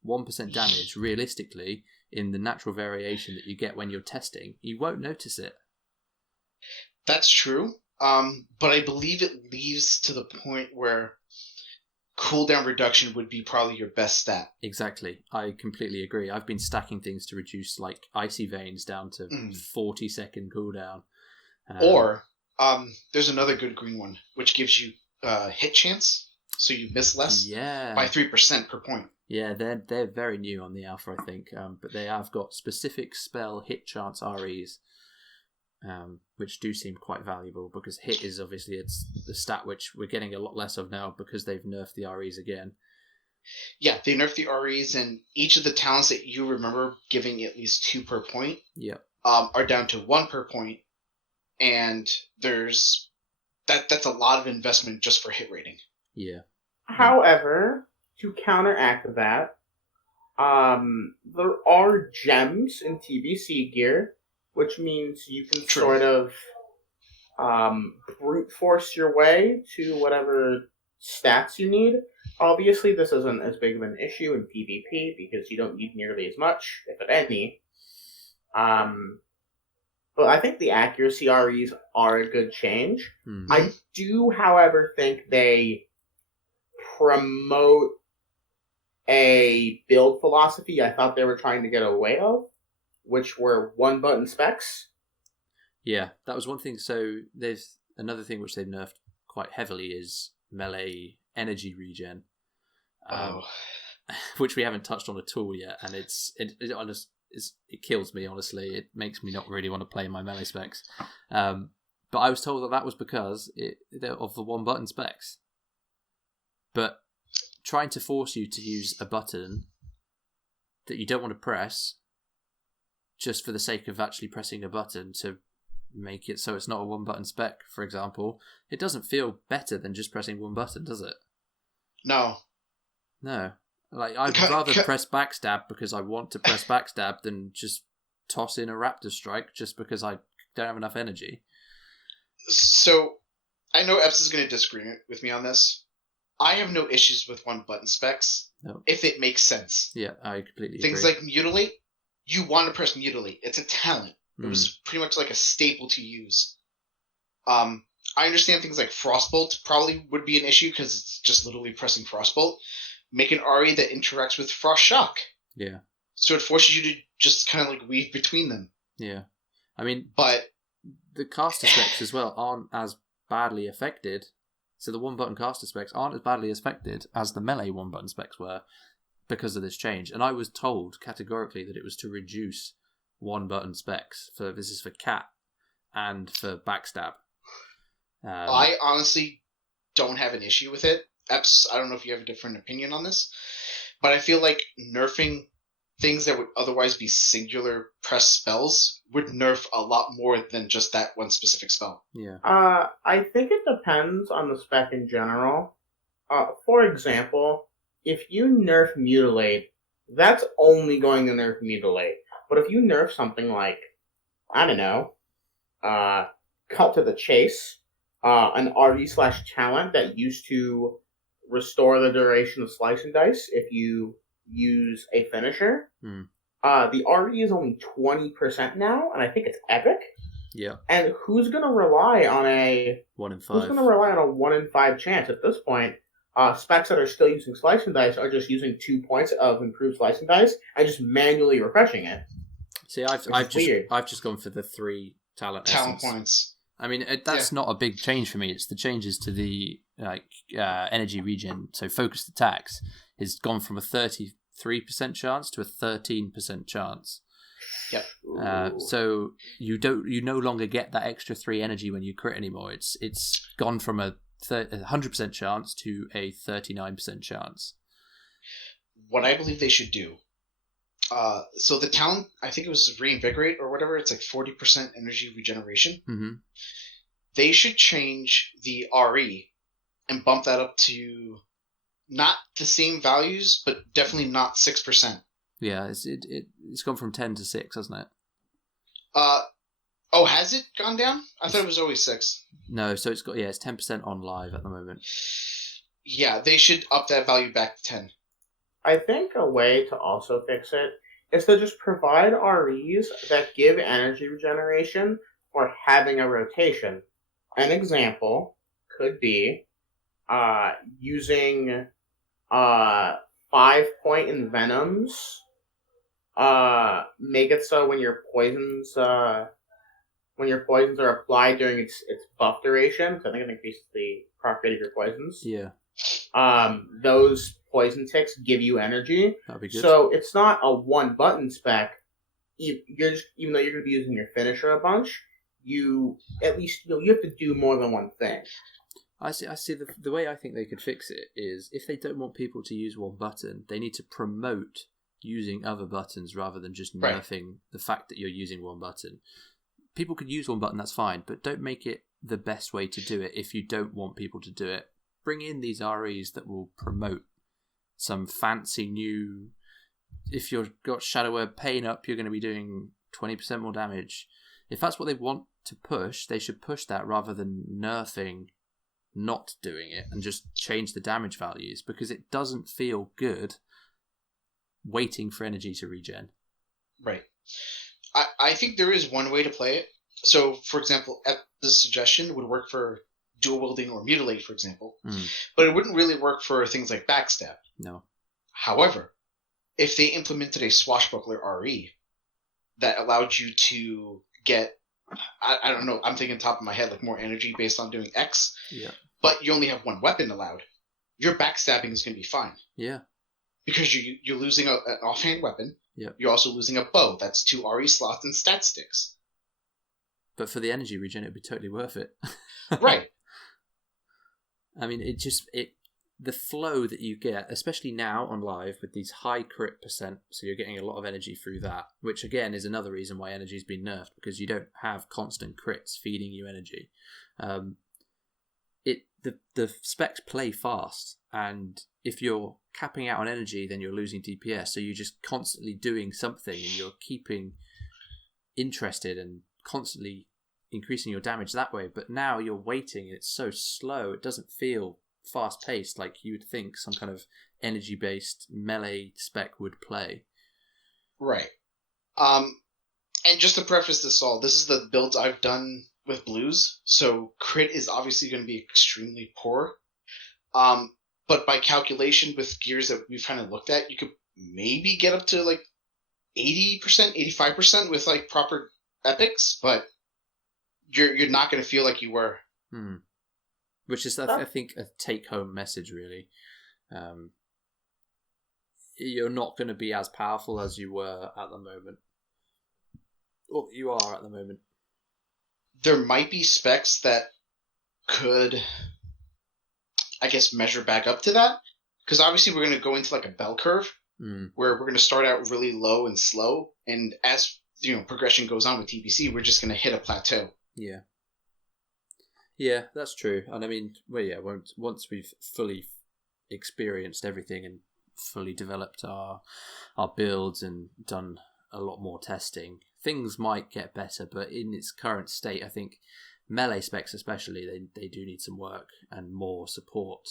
1% damage, realistically, in the natural variation that you get when you're testing, you won't notice it. That's true. But I believe it leaves to the point where cooldown reduction would be probably your best stat. Exactly. I completely agree. I've been stacking things to reduce like Icy Veins down to 40-second cooldown. Or there's another good green one, which gives you hit chance, so you miss less by 3% per point. Yeah, they're very new on the alpha, I think, but they have got specific spell hit chance REs, which do seem quite valuable, because hit is obviously it's the stat which we're getting a lot less of now because they've nerfed the REs again. Yeah, they nerfed the REs, and each of the talents that you remember giving at least 2 per point are down to 1 per point, and that's a lot of investment just for hit rating. Yeah. However, to counteract that, there are gems in TBC gear, which means you can sort of brute force your way to whatever stats you need. Obviously, this isn't as big of an issue in PvP because you don't need nearly as much, if at any. But I think the accuracy REs are a good change. Mm-hmm. I do, however, think they promote a build philosophy I thought they were trying to get away of, which were one-button specs. Yeah, that was one thing. So there's another thing which they've nerfed quite heavily is melee energy regen, which we haven't touched on at all yet, and it kills me, honestly. It makes me not really want to play my melee specs. But I was told that was because of the one-button specs. But trying to force you to use a button that you don't want to press just for the sake of actually pressing a button to make it so it's not a one-button spec, for example, it doesn't feel better than just pressing one button, does it? No. Like, I'd rather press backstab because I want to press backstab than just toss in a raptor strike just because I don't have enough energy. So, I know Epps is going to disagree with me on this. I have no issues with one-button specs if it makes sense. Yeah, I completely Things agree. like Mutilate, you want to press Mutilate. It's a talent. It was pretty much like a staple to use. I understand things like Frostbolt probably would be an issue because it's just literally pressing Frostbolt. Make an RE that interacts with Frost Shock. Yeah. So it forces you to just kind of like weave between them. Yeah. I mean, but the caster specs as well aren't as badly affected. So the one-button caster specs aren't as badly affected as the melee one-button specs were because of this change. And I was told categorically that it was to reduce one-button specs. This is for Cat and for Backstab. I honestly don't have an issue with it. Eps, I don't know if you have a different opinion on this, but I feel like nerfing things that would otherwise be singular press spells would nerf a lot more than just that one specific spell. Yeah. I think it depends on the spec in general. For example, if you nerf Mutilate, that's only going to nerf Mutilate. But if you nerf something like, I don't know, Cut to the Chase, an RE/talent that used to restore the duration of Slice and Dice if you use a finisher. The RE is only 20% now, and I think it's epic. Yeah. And who's going to rely on a 1 in 5? Who's going to rely on a 1 in 5 chance at this point? specs that are still using slicing dice are just using 2 points of improved slicing dice and just manually refreshing it. See, I've just gone for the 3 talent essence points. I mean, that's not a big change for me. It's the changes to the energy regen. So focused attacks has gone from a 33% chance to a 13% chance. Yep. So you no longer get that extra 3 energy when you crit anymore. It's gone from a 100% chance to a 39% chance. What I believe they should do. So the talent, I think it was reinvigorate or whatever. It's like 40% energy regeneration. Mm-hmm. They should change the RE and bump that up to not the same values, but definitely not 6%. Yeah, it's gone from 10 to 6, hasn't it? Oh, has it gone down? I thought it was always 6. No, so it's 10% on live at the moment. Yeah, they should up that value back to 10. I think a way to also fix it is to just provide REs that give energy regeneration for having a rotation. An example could be using 5-point envenoms. Make it so when your poisons are applied during its buff duration, so I think it increases the proc rate of your poisons. Yeah. Those poison ticks give you energy. That'd be good. So it's not a one button spec. Even though you're going to be using your finisher a bunch, you at least you have to do more than one thing. I see. The way I think they could fix it is if they don't want people to use one button, they need to promote using other buttons rather than just nerfing the fact that you're using one button. People could use one button, that's fine, but don't make it the best way to do it if you don't want people to do it. Bring in these REs that will promote some fancy new... If you've got Shadow Word Pain up, you're going to be doing 20% more damage. If that's what they want to push, they should push that rather than nerfing not doing it and just change the damage values, because it doesn't feel good waiting for energy to regen. Right. I think there is one way to play it. So, for example, this suggestion would work for dual wielding or mutilate, for example, but it wouldn't really work for things like backstab. No. However, if they implemented a swashbuckler RE that allowed you to get, I don't know, I'm thinking top of my head, like more energy based on doing X, but you only have one weapon allowed, your backstabbing is going to be fine. Yeah. Because you're losing an offhand weapon. Yep. You're also losing a bow. That's 2 RE slots and stat sticks. But for the energy regen, it'd be totally worth it. Right. I mean, the flow that you get, especially now on live with these high crit percent, so you're getting a lot of energy through that, which again is another reason why energy's been nerfed, because you don't have constant crits feeding you energy. The specs play fast, and if you're capping out on energy, then you're losing DPS, so you're just constantly doing something and you're keeping interested and constantly increasing your damage that way. But now you're waiting and it's so slow, it doesn't feel fast paced like you would think some kind of energy based melee spec would play. Right. And just to preface this all, this is the builds I've done with blues, so crit is obviously going to be extremely poor. But by calculation with gears that we've kind of looked at, you could maybe get up to like 80%, 85% with like proper epics, but you're not going to feel like you were. Which is, I think, a take-home message, really. You're not going to be as powerful as you were at the moment. Or you are at the moment. There might be specs that could, I guess, measure back up to that. Because obviously we're going to go into like a bell curve where we're going to start out really low and slow. And as progression goes on with TBC, we're just going to hit a plateau. Yeah. Yeah, that's true. And I mean, once we've fully experienced everything and fully developed our builds and done a lot more testing, things might get better. But in its current state, I think melee specs especially, they do need some work and more support.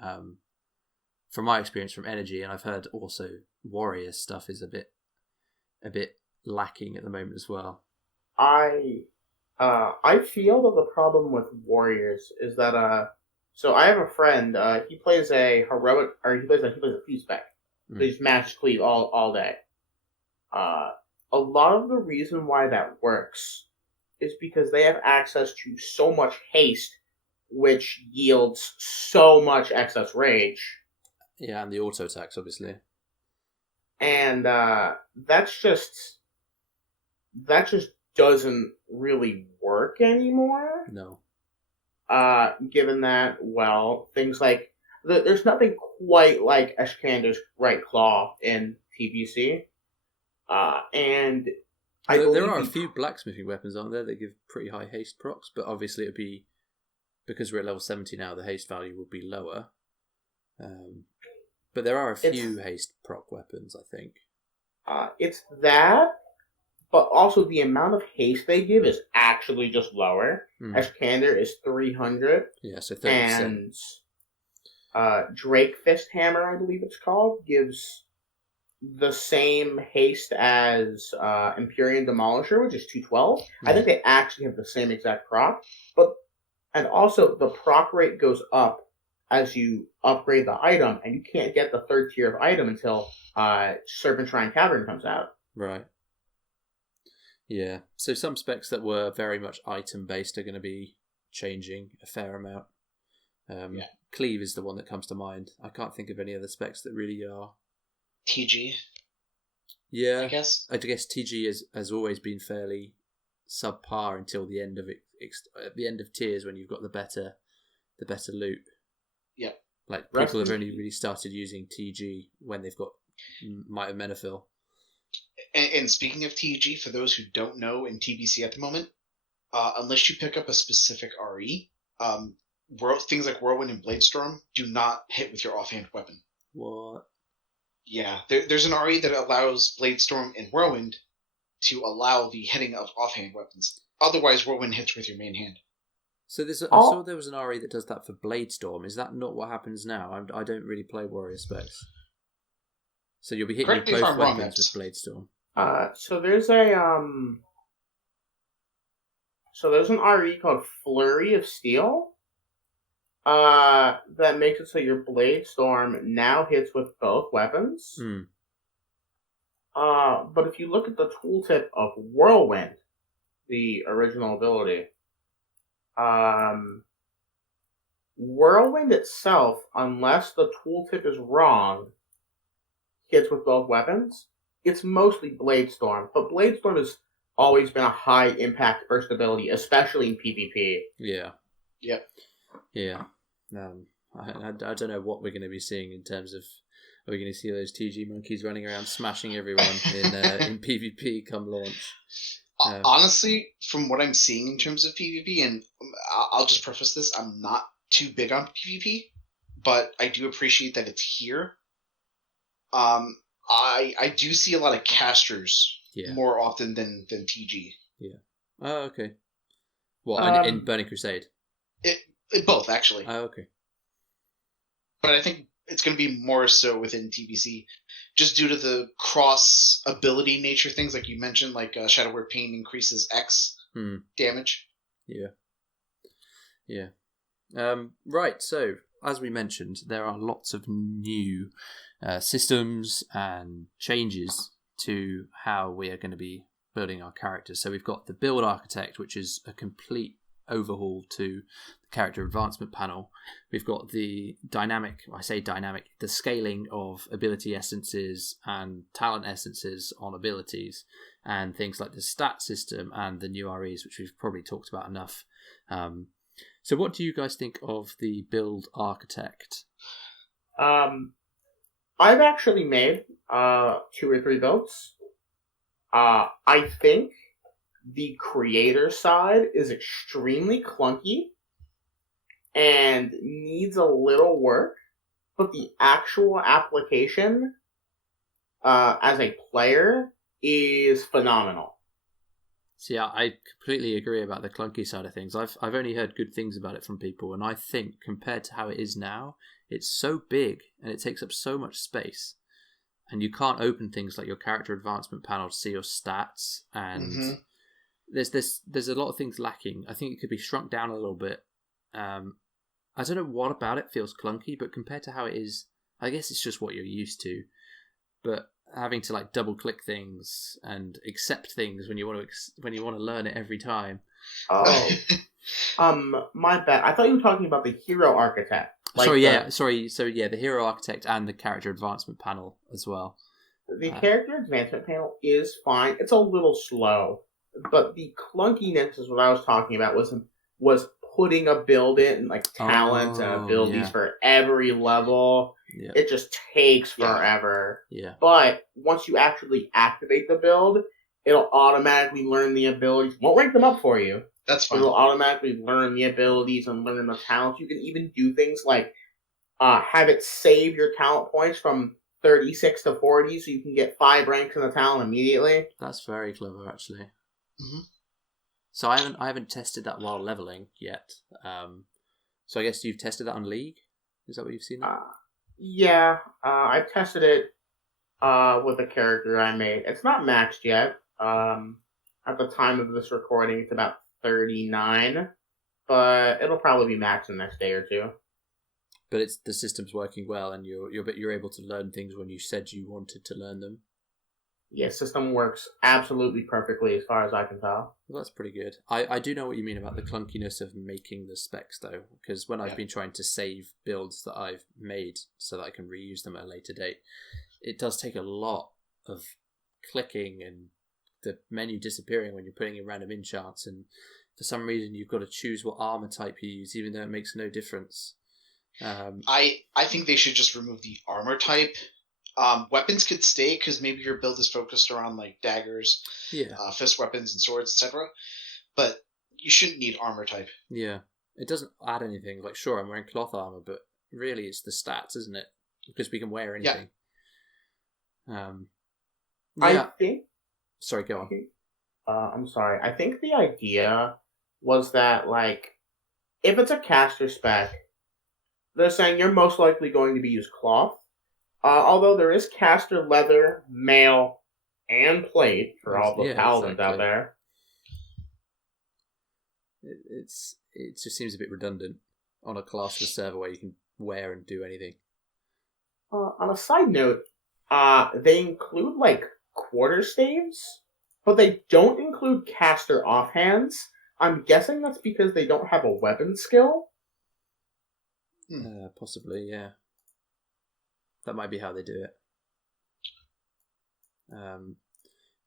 From my experience from energy, and I've heard also warrior stuff is a bit lacking at the moment as well. I feel that the problem with warriors is that So I have a friend. He plays a heroic, or he plays a few spec. So he just mashes cleave all day. A lot of the reason why that works is because they have access to so much haste, which yields so much excess rage. Yeah, and the auto attacks, obviously. And that just doesn't really work anymore. No. Given that, well, things like there's nothing quite like Eskander's Right Claw in TBC, and there are a few blacksmithing weapons, aren't there, that give pretty high haste procs, but obviously it'd be, because we're at level 70 now, the haste value would be lower. But there are a few haste proc weapons, I think. It's that, but also the amount of haste they give is actually just lower. Eskander is 300. Yeah, so 30%. And Drake Fist Hammer, I believe it's called, gives the same haste as Empyrean Demolisher, which is 212. I think they actually have the same exact proc, and also the proc rate goes up as you upgrade the item, and you can't get the third tier of item until Serpent Shrine Cavern comes out. Right. Yeah. So some specs that were very much item based are going to be changing a fair amount. Cleave is the one that comes to mind. I can't think of any other specs that really are. TG. Yeah. I guess TG has always been fairly subpar until the end of it. At the end of tiers, when you've got the better loot. Yeah. Like, people have only really started using TG when they've got Might of Menethil. And speaking of TG, for those who don't know, in TBC at the moment, unless you pick up a specific RE, things like Whirlwind and Bladestorm do not hit with your offhand weapon. What? Yeah, there's an RE that allows Bladestorm and Whirlwind to allow the hitting of offhand weapons. Otherwise, Whirlwind hits with your main hand. So I saw there was an RE that does that for Bladestorm. Is that not what happens now? I don't really play Warrior specs. So you'll be hitting with both weapons with Bladestorm. So there's an RE called Flurry of Steel. That makes it so your Bladestorm now hits with both weapons. But if you look at the tooltip of Whirlwind, the original ability, Whirlwind itself, unless the tooltip is wrong, hits with both weapons. It's mostly Bladestorm, but Bladestorm has always been a high impact burst ability, especially in PvP. Yeah. Yep. Yeah. I don't know what we're going to be seeing in terms of, are we going to see those TG monkeys running around smashing everyone in PvP come launch? Honestly, from what I'm seeing in terms of PvP, and I'll just preface this, I'm not too big on PvP, but I do appreciate that it's here. I do see a lot of casters more often than TG. Yeah. Oh, okay. What, in Burning Crusade? Both, actually. Oh, okay. But I think it's going to be more so within TBC, just due to the cross ability nature things, like you mentioned, like Shadow Word Pain increases X damage. Yeah. Yeah. Right, so, as we mentioned, there are lots of new systems and changes to how we are going to be building our characters. So we've got the Build Architect, which is a complete overhaul to the character advancement panel. We've got the the scaling of ability essences and talent essences on abilities, and things like the stat system and the new REs, which we've probably talked about enough. So what do you guys think of the Build Architect? I've actually made 2 or 3 builds. I think the creator side is extremely clunky and needs a little work, but the actual application as a player is phenomenal. See, I completely agree about the clunky side of things. I've only heard good things about it from people, and I think compared to how it is now, it's so big and it takes up so much space, and you can't open things like your character advancement panel to see your stats, and there's a lot of things lacking. I think it could be shrunk down a little bit, and I don't know what about it feels clunky, but compared to how it is, I guess it's just what you're used to. But having to like double click things and accept things when you want to learn it every time. Oh, my bad. I thought you were talking about the hero architect. Sorry. So yeah, the hero architect and the character advancement panel as well. The character advancement panel is fine. It's a little slow, but the clunkiness is what I was talking about. Was putting a build in, like talents and abilities for every level. Yeah. It just takes forever. Yeah. But once you actually activate the build, it'll automatically learn the abilities. Won't rank them up for you. That's fine. It'll automatically learn the abilities and learn the talents. You can even do things like have it save your talent points from 36 to 40, so you can get 5 ranks in the talent immediately. That's very clever, actually. Mm-hmm. So I haven't tested that while leveling yet. So I guess you've tested that on League? Is that what you've seen? Yeah, I've tested it with a character I made. It's not maxed yet. At the time of this recording, it's about 39, but it'll probably be maxed in the next day or two. But the system's working well, and you're able to learn things when you said you wanted to learn them. Yeah, system works absolutely perfectly as far as I can tell. Well, that's pretty good. I do know what you mean about the clunkiness of making the specs, though, because when I've been trying to save builds that I've made so that I can reuse them at a later date, it does take a lot of clicking and the menu disappearing when you're putting in random enchants, and for some reason you've got to choose what armor type you use, even though it makes no difference. I think they should just remove the armor type. Weapons could stay because maybe your build is focused around like daggers, fist weapons, and swords, etc. But you shouldn't need armor type. Yeah, it doesn't add anything. Like, sure, I'm wearing cloth armor, but really it's the stats, isn't it? Because we can wear anything. I think. Sorry, go on. I'm sorry. I think the idea was that, like, if it's a caster spec, they're saying you're most likely going to be used cloth. Although there is caster leather, mail, and plate for all the paladins out there. It just seems a bit redundant on a classless server where you can wear and do anything. On a side note, they include like quarterstaves, but they don't include caster offhands. I'm guessing that's because they don't have a weapon skill. Possibly, yeah. That might be how they do it.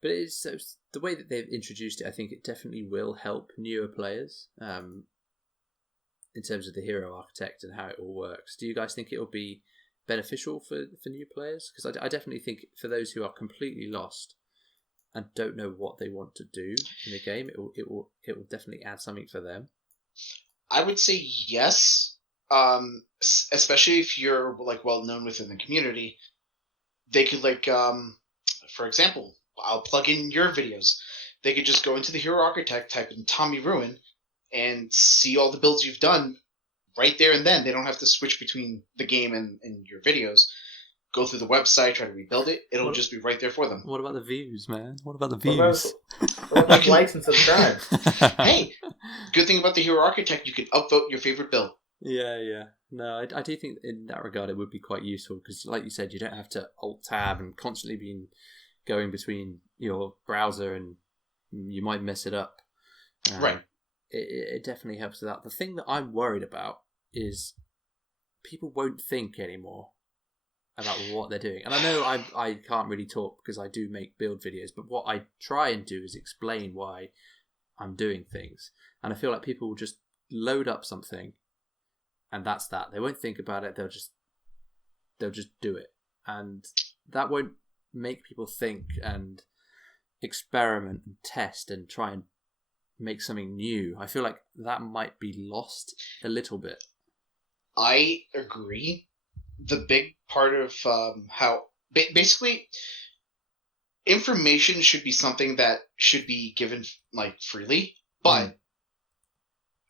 But it's the way that they've introduced it. I think it definitely will help newer players in terms of the hero architect and how it all works. Do you guys think it will be beneficial for new players? Because I definitely think for those who are completely lost and don't know what they want to do in the game, it will definitely add something for them. I would say yes. Especially if you're like well known within the community, they could like, for example, I'll plug in your videos. They could just go into the hero architect, type in Tommyruin, and see all the builds you've done right there and then. They don't have to switch between the game and your videos. Go through the website, try to rebuild it. It'll just be right there for them. What about the views, man? What about the views? What about likes and subscribe? Hey, good thing about the hero architect, you can upvote your favorite build. Yeah. No, I do think in that regard it would be quite useful because, like you said, you don't have to alt-tab and constantly be going between your browser and you might mess it up. Right. It definitely helps with that. The thing that I'm worried about is people won't think anymore about what they're doing. And I know I can't really talk because I do make build videos, but what I try and do is explain why I'm doing things. And I feel like people will just load up something and that's that. They won't think about it. They'll just do it, and that won't make people think and experiment and test and try and make something new. I feel like that might be lost a little bit. I agree. The big part of how basically information should be something that should be given like freely, but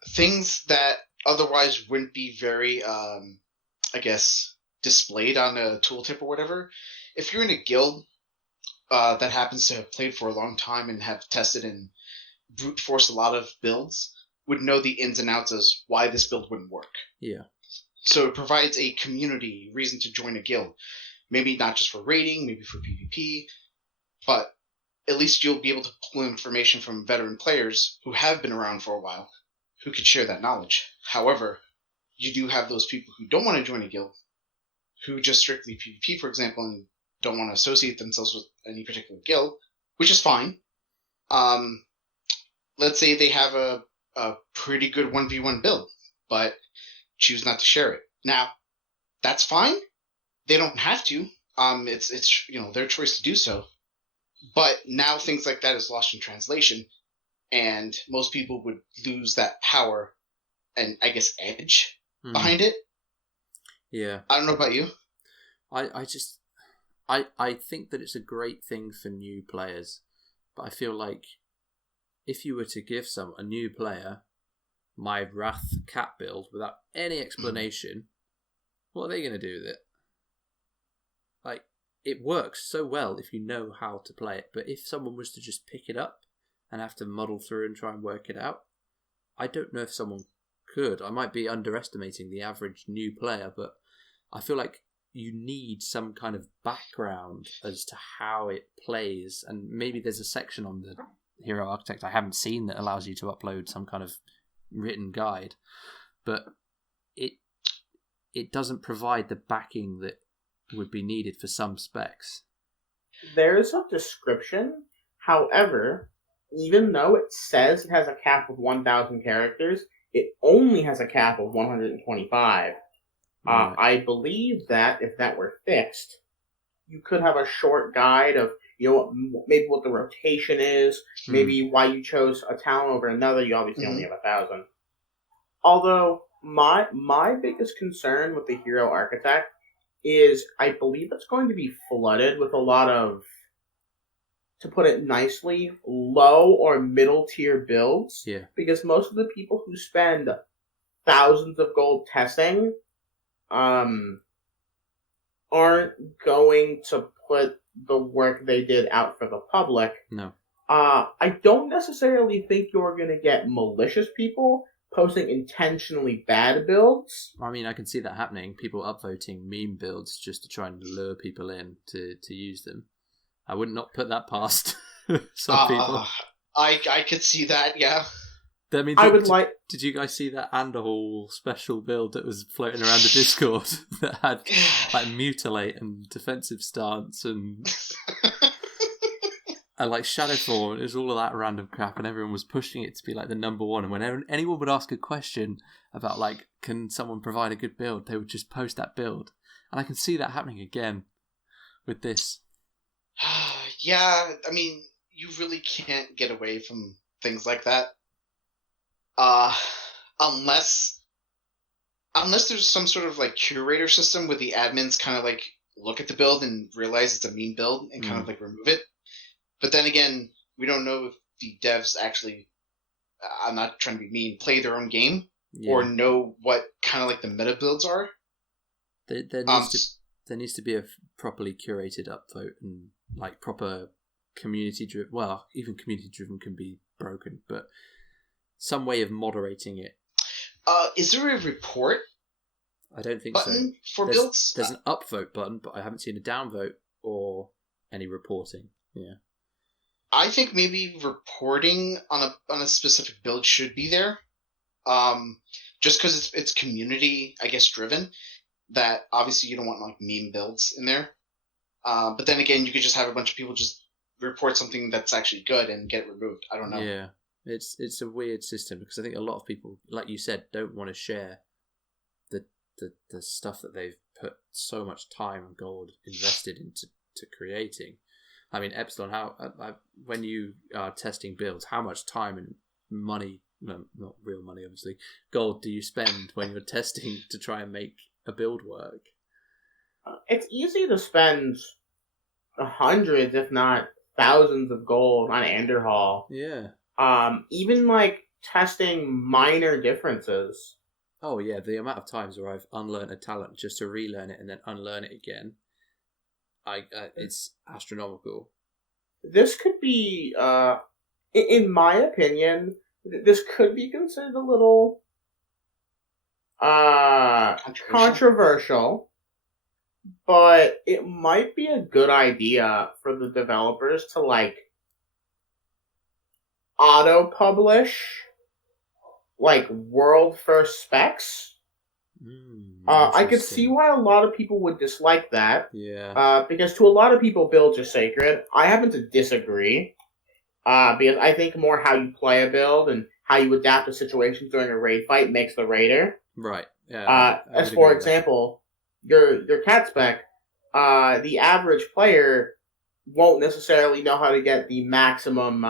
things that otherwise wouldn't be very, I guess, displayed on a tooltip or whatever. If you're in a guild that happens to have played for a long time and have tested and brute forced a lot of builds, would know the ins and outs as why this build wouldn't work. Yeah. So it provides a community reason to join a guild. Maybe not just for raiding, maybe for PvP, but at least you'll be able to pull information from veteran players who have been around for a while, who could share that knowledge. However, you do have those people who don't want to join a guild, who just strictly PvP, for example, and don't want to associate themselves with any particular guild, which is fine. Let's say they have a pretty good 1v1 build, but choose not to share it. Now, that's fine. They don't have to. It's their choice to do so. But now things like that is lost in translation, and most people would lose that power and, I guess, edge behind it. Yeah. I don't know about you. I think that it's a great thing for new players, but I feel like if you were to give a new player my Wrath cat build without any explanation, what are they going to do with it? Like, it works so well if you know how to play it, but if someone was to just pick it up and have to muddle through and try and work it out, I don't know if someone could. I might be underestimating the average new player, but I feel like you need some kind of background as to how it plays, and maybe there's a section on the Hero Architect I haven't seen that allows you to upload some kind of written guide, but it doesn't provide the backing that would be needed for some specs. There's a description, however, even though it says it has a cap of 1,000 characters, it only has a cap of 125. Right. I believe that if that were fixed, you could have a short guide of, maybe what the rotation is, maybe why you chose a town over another. You obviously only have 1,000. Although, my biggest concern with the Hero Architect is I believe it's going to be flooded with a lot of, to put it nicely, low or middle tier builds. Yeah. Because most of the people who spend thousands of gold testing aren't going to put the work they did out for the public. No. I don't necessarily think you're going to get malicious people posting intentionally bad builds. I mean, I can see that happening. People upvoting meme builds just to try and lure people in to use them. I would not put that past some people. I could see that, yeah. I mean, did you guys see that Underhall special build that was floating around the Discord that had like mutilate and defensive stance and like Shadowfall? It was all of that random crap, and everyone was pushing it to be like the number one. And when anyone would ask a question about like, can someone provide a good build, they would just post that build, and I can see that happening again with this. Yeah, I mean, you really can't get away from things like that. Unless there's some sort of like curator system where the admins kind of like look at the build and realize it's a mean build and kind of like remove it. But then again, we don't know if the devs actually, I'm not trying to be mean, play their own game or know what kind of like the meta builds are. There needs to be a properly curated upvote and like proper community driven. Well, even community driven can be broken, but some way of moderating it. Is there a report? I don't think button so. For builds? There's an upvote button, but I haven't seen a downvote or any reporting. Yeah. I think maybe reporting on a specific build should be there. Just because it's community, I guess, driven. That obviously you don't want like meme builds in there. But then again, you could just have a bunch of people just report something that's actually good and get it removed. I don't know. Yeah. It's a weird system because I think a lot of people, like you said, don't want to share the stuff that they've put so much time and gold invested into creating. I mean, Epzilon, when you are testing builds, how much time and money, no, not real money obviously, gold do you spend when you're testing to try and make a build work? It's easy to spend hundreds, if not thousands of gold on Underhall. Yeah. Even like testing minor differences. Oh yeah, the amount of times where I've unlearned a talent just to relearn it and then unlearn it again, it's astronomical. This could be, in my opinion, this could be considered a little controversial, but it might be a good idea for the developers to like auto-publish like world-first specs. I could see why a lot of people would dislike that. Yeah. Because to a lot of people, builds are sacred. I happen to disagree. Because I think more how you play a build and how you adapt to situations during a raid fight makes the raider. Right. Yeah. As for example, your cat spec, the average player won't necessarily know how to get the maximum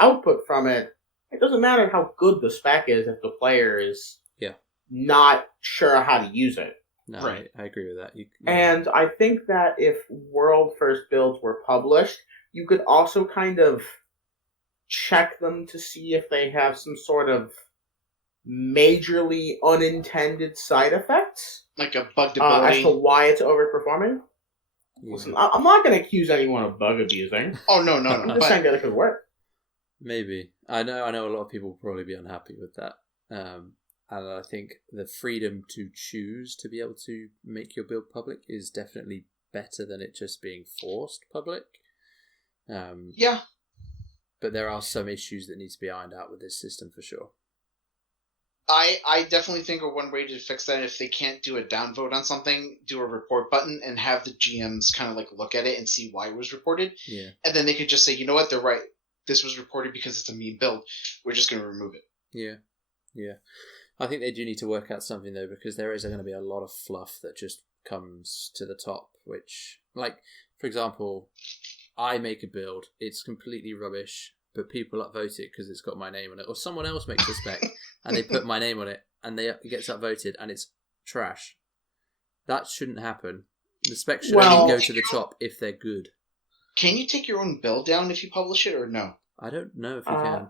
output from it. It doesn't matter how good the spec is if the player is not sure how to use it. No, Right. I agree with that. And I think that if world first builds were published, you could also kind of check them to see if they have some sort of majorly unintended side effects. Like a bugged ability. As to why it's overperforming. Yeah. Listen, I'm not going to accuse anyone of bug abusing. Oh, no. I'm just saying that it could work. Maybe. I know a lot of people will probably be unhappy with that. And I think the freedom to choose to be able to make your build public is definitely better than it just being forced public. Yeah. But there are some issues that need to be ironed out with this system for sure. I definitely think one way to fix that, if they can't do a downvote on something, do a report button and have the GMs kind of like look at it and see why it was reported. Yeah. And then they could just say, you know what, they're right. This was reported because it's a meme build. We're just going to remove it. Yeah. I think they do need to work out something though, because there is going to be a lot of fluff that just comes to the top, which, like, for example, I make a build, it's completely rubbish, but people upvote it because it's got my name on it, or someone else makes a spec and they put my name on it and it gets upvoted and it's trash. That shouldn't happen. The spec should only go to the top if they're good. Can you take your own build down if you publish it, or no? I don't know if you can.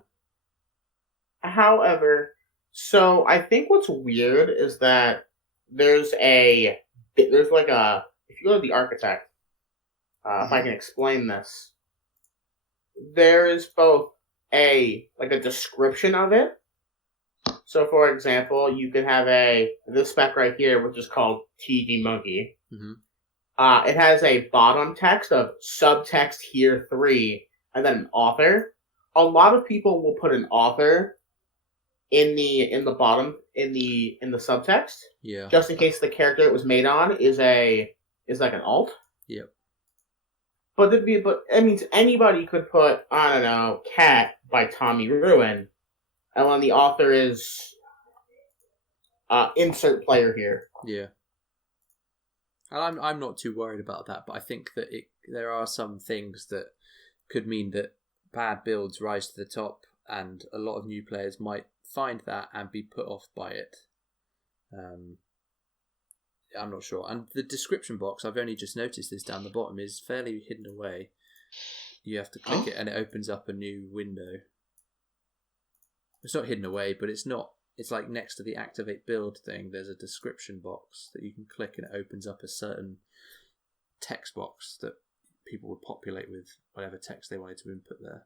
However, so I think what's weird is that there's like a, if you go to the architect, if I can explain this, there is both a description of it. So for example, you can have this spec right here, which is called TD Monkey. Mm-hmm. It has a bottom text of subtext here 3, and then an author. A lot of people will put an author in the bottom in the subtext, just in case the character it was made on is like an alt. Yep. But it means anybody could put, I don't know, Cat by Tommyruin, and then the author is insert player here. Yeah. And I'm not too worried about that, but I think that there are some things that could mean that bad builds rise to the top, and a lot of new players might find that and be put off by it. I'm not sure. And the description box, I've only just noticed this down the bottom, is fairly hidden away. You have to click it and it opens up a new window. It's not hidden away, but it's like next to the activate build thing, there's a description box that you can click and it opens up a certain text box that people would populate with whatever text they wanted to input there.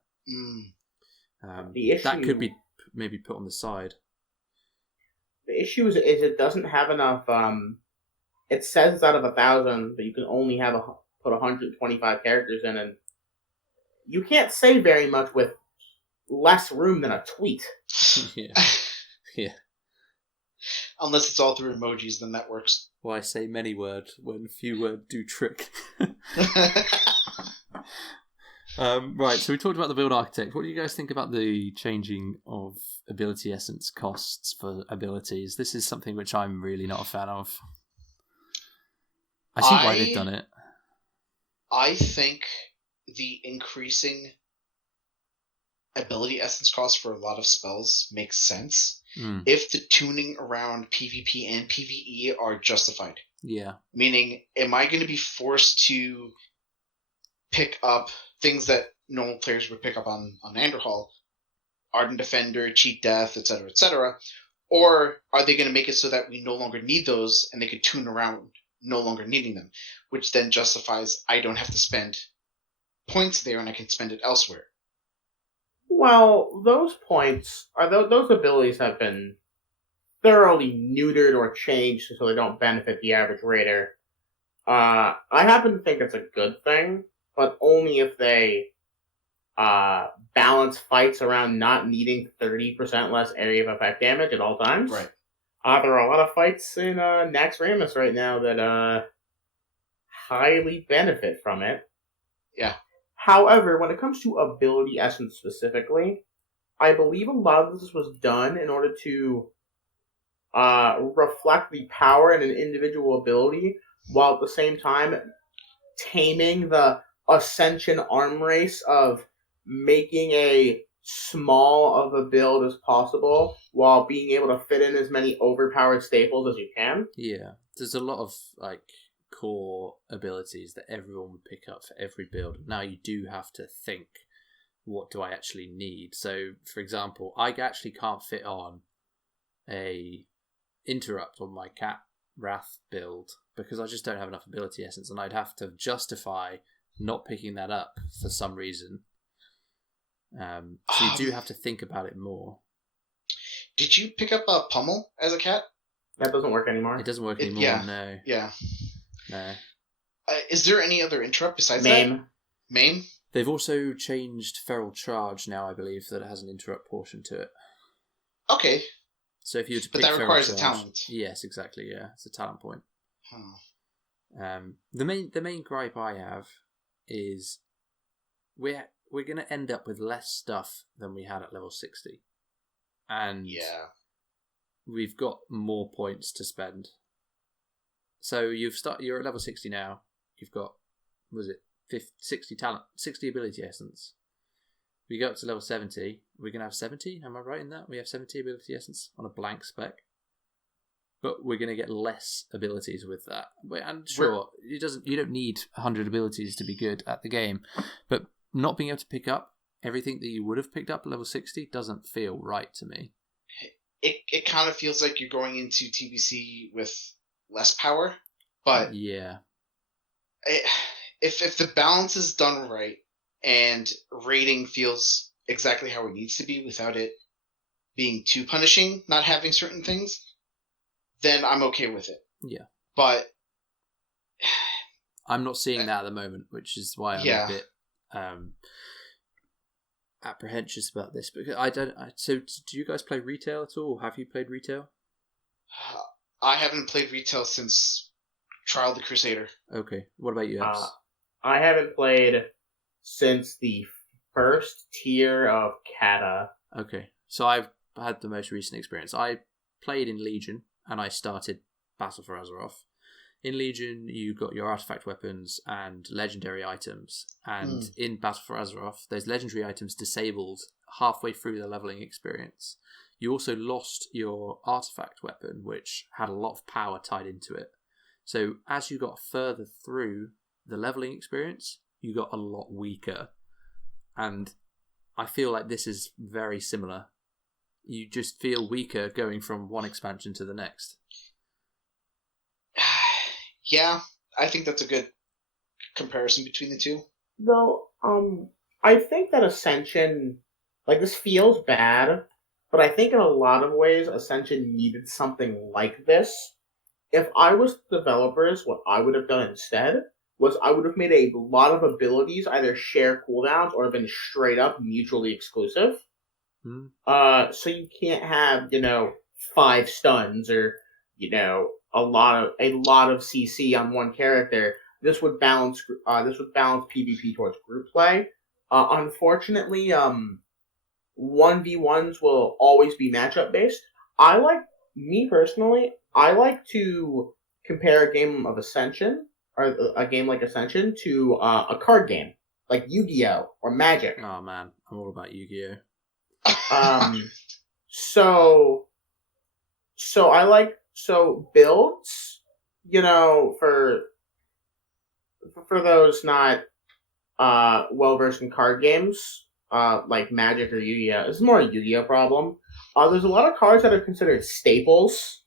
That could be maybe put on the side. The issue is it doesn't have enough. It says it's out of 1,000, but you can only put 125 characters in, and you can't say very much with less room than a tweet. Yeah. Unless it's all through emojis, then that works. Why say many words when few words do trick? Right, so we talked about the build architect. What do you guys think about the changing of ability essence costs for abilities? This is something which I'm really not a fan of. I see why they've done it. I think the increasing ability essence cost for a lot of spells makes sense if the tuning around PvP and PvE are justified. Yeah. Meaning, am I going to be forced to pick up things that normal players would pick up on Anderhall, Ardent Defender, Cheat Death, etc., or are they going to make it so that we no longer need those and they could tune around no longer needing them, which then justifies I don't have to spend points there and I can spend it elsewhere. Well, those points are those abilities have been thoroughly neutered or changed so they don't benefit the average raider. I happen to think it's a good thing, but only if they balance fights around not needing 30% less area of effect damage at all times. Right. There are a lot of fights in Naxxramas right now that highly benefit from it. Yeah. However, when it comes to ability essence specifically, I believe a lot of this was done in order to reflect the power in an individual ability, while at the same time taming the Ascension arm race of making a small of a build as possible while being able to fit in as many overpowered staples as you can. Yeah, there's a lot of like core abilities that everyone would pick up for every build. Now you do have to think, what do I actually need? So, for example, I actually can't fit on a interrupt on my Cat Wrath build because I just don't have enough ability essence, and I'd have to justify not picking that up for some reason. So you do have to think about it more. Did you pick up a pummel as a cat? That doesn't work anymore. It doesn't work anymore. No. Yeah. No. Is there any other interrupt besides Maim. that? Maim? They've also changed Feral Charge now, I believe, that it has an interrupt portion to it. Okay. So if you were to pick but that requires Feral a Charge, talent. Yes, exactly. Yeah, it's a talent point. Huh. The main gripe I have is we're going to end up with less stuff than we had at level 60, and we've got more points to spend. So you're at level 60 now. You've got 60 talent, 60 ability essence. We go up to level 70. We're going to have 70. Am I right in that? We have 70 ability essence on a blank spec. But we're going to get less abilities with that. And sure, you don't need 100 abilities to be good at the game. But not being able to pick up everything that you would have picked up at level 60 doesn't feel right to me. It kind of feels like you're going into TBC with less power. But yeah, if the balance is done right and rating feels exactly how it needs to be without it being too punishing, not having certain things, then I'm okay with it. Yeah. But I'm not seeing that at the moment, which is why I'm a bit apprehensive about this. Because so do you guys play retail at all? Have you played retail? I haven't played retail since Trial of the Crusader. Okay. What about you, Epps? I haven't played since the first tier of Kata. Okay. So I've had the most recent experience. I played in Legion, and I started Battle for Azeroth. In Legion, you got your artifact weapons and legendary items. And in Battle for Azeroth, those legendary items disabled halfway through the leveling experience. You also lost your artifact weapon, which had a lot of power tied into it. So as you got further through the leveling experience, you got a lot weaker. And I feel like this is very similar. You just feel weaker going from one expansion to the next. Yeah, I think that's a good comparison between the two. Though, I think that Ascension, this feels bad, but I think in a lot of ways Ascension needed something like this. If I was developers, what I would have done instead was I would have made a lot of abilities either share cooldowns or have been straight up mutually exclusive. So you can't have, 5 stuns or, a lot of CC on one character. This would balance PvP towards group play. Unfortunately, 1v1s will always be matchup based. Me personally, I like to compare a game of Ascension or a game like Ascension to a card game like Yu-Gi-Oh or Magic. Oh man, I'm all about Yu-Gi-Oh. So builds, for those not well versed in card games, like Magic or Yu-Gi-Oh, it's more a Yu-Gi-Oh problem. There's a lot of cards that are considered staples,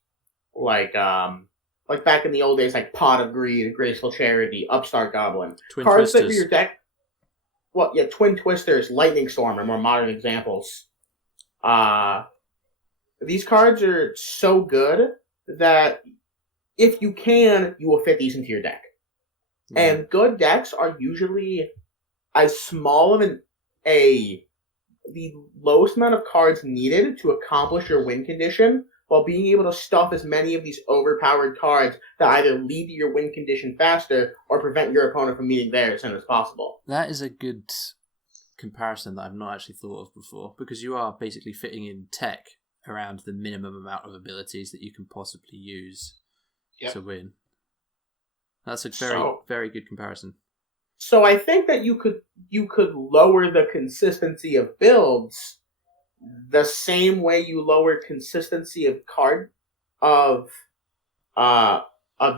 like back in the old days, like Pot of Greed, Graceful Charity, Upstart Goblin. Twin cards Twisters. that for your deck. Twin Twisters, Lightning Storm are more modern examples. These cards are so good that if you can, you will fit these into your deck. And good decks are usually as small of the lowest amount of cards needed to accomplish your win condition, while being able to stuff as many of these overpowered cards that either lead to your win condition faster or prevent your opponent from meeting theirs as soon as possible. That is a good comparison that I've not actually thought of before, because you are basically fitting in tech around the minimum amount of abilities that you can possibly use to win. That's a very good comparison. So I think that you could lower the consistency of builds the same way you lower consistency of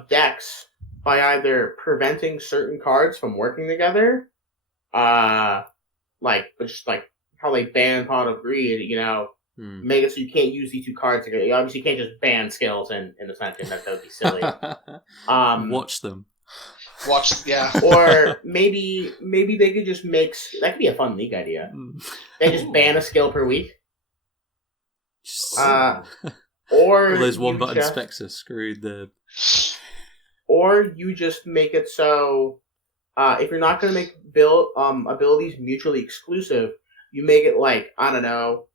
decks by either preventing certain cards from working together, just like how they ban Pot of Greed, make it so you can't use these two cards together. You obviously can't just ban skills in Ascension. That would be silly. Watch them. Or maybe they could just that could be a fun league idea. They just ban a skill per week. Or all those one-button specs are screwed. Or you just make it so if you're not going to make abilities mutually exclusive, you make it like, I don't know,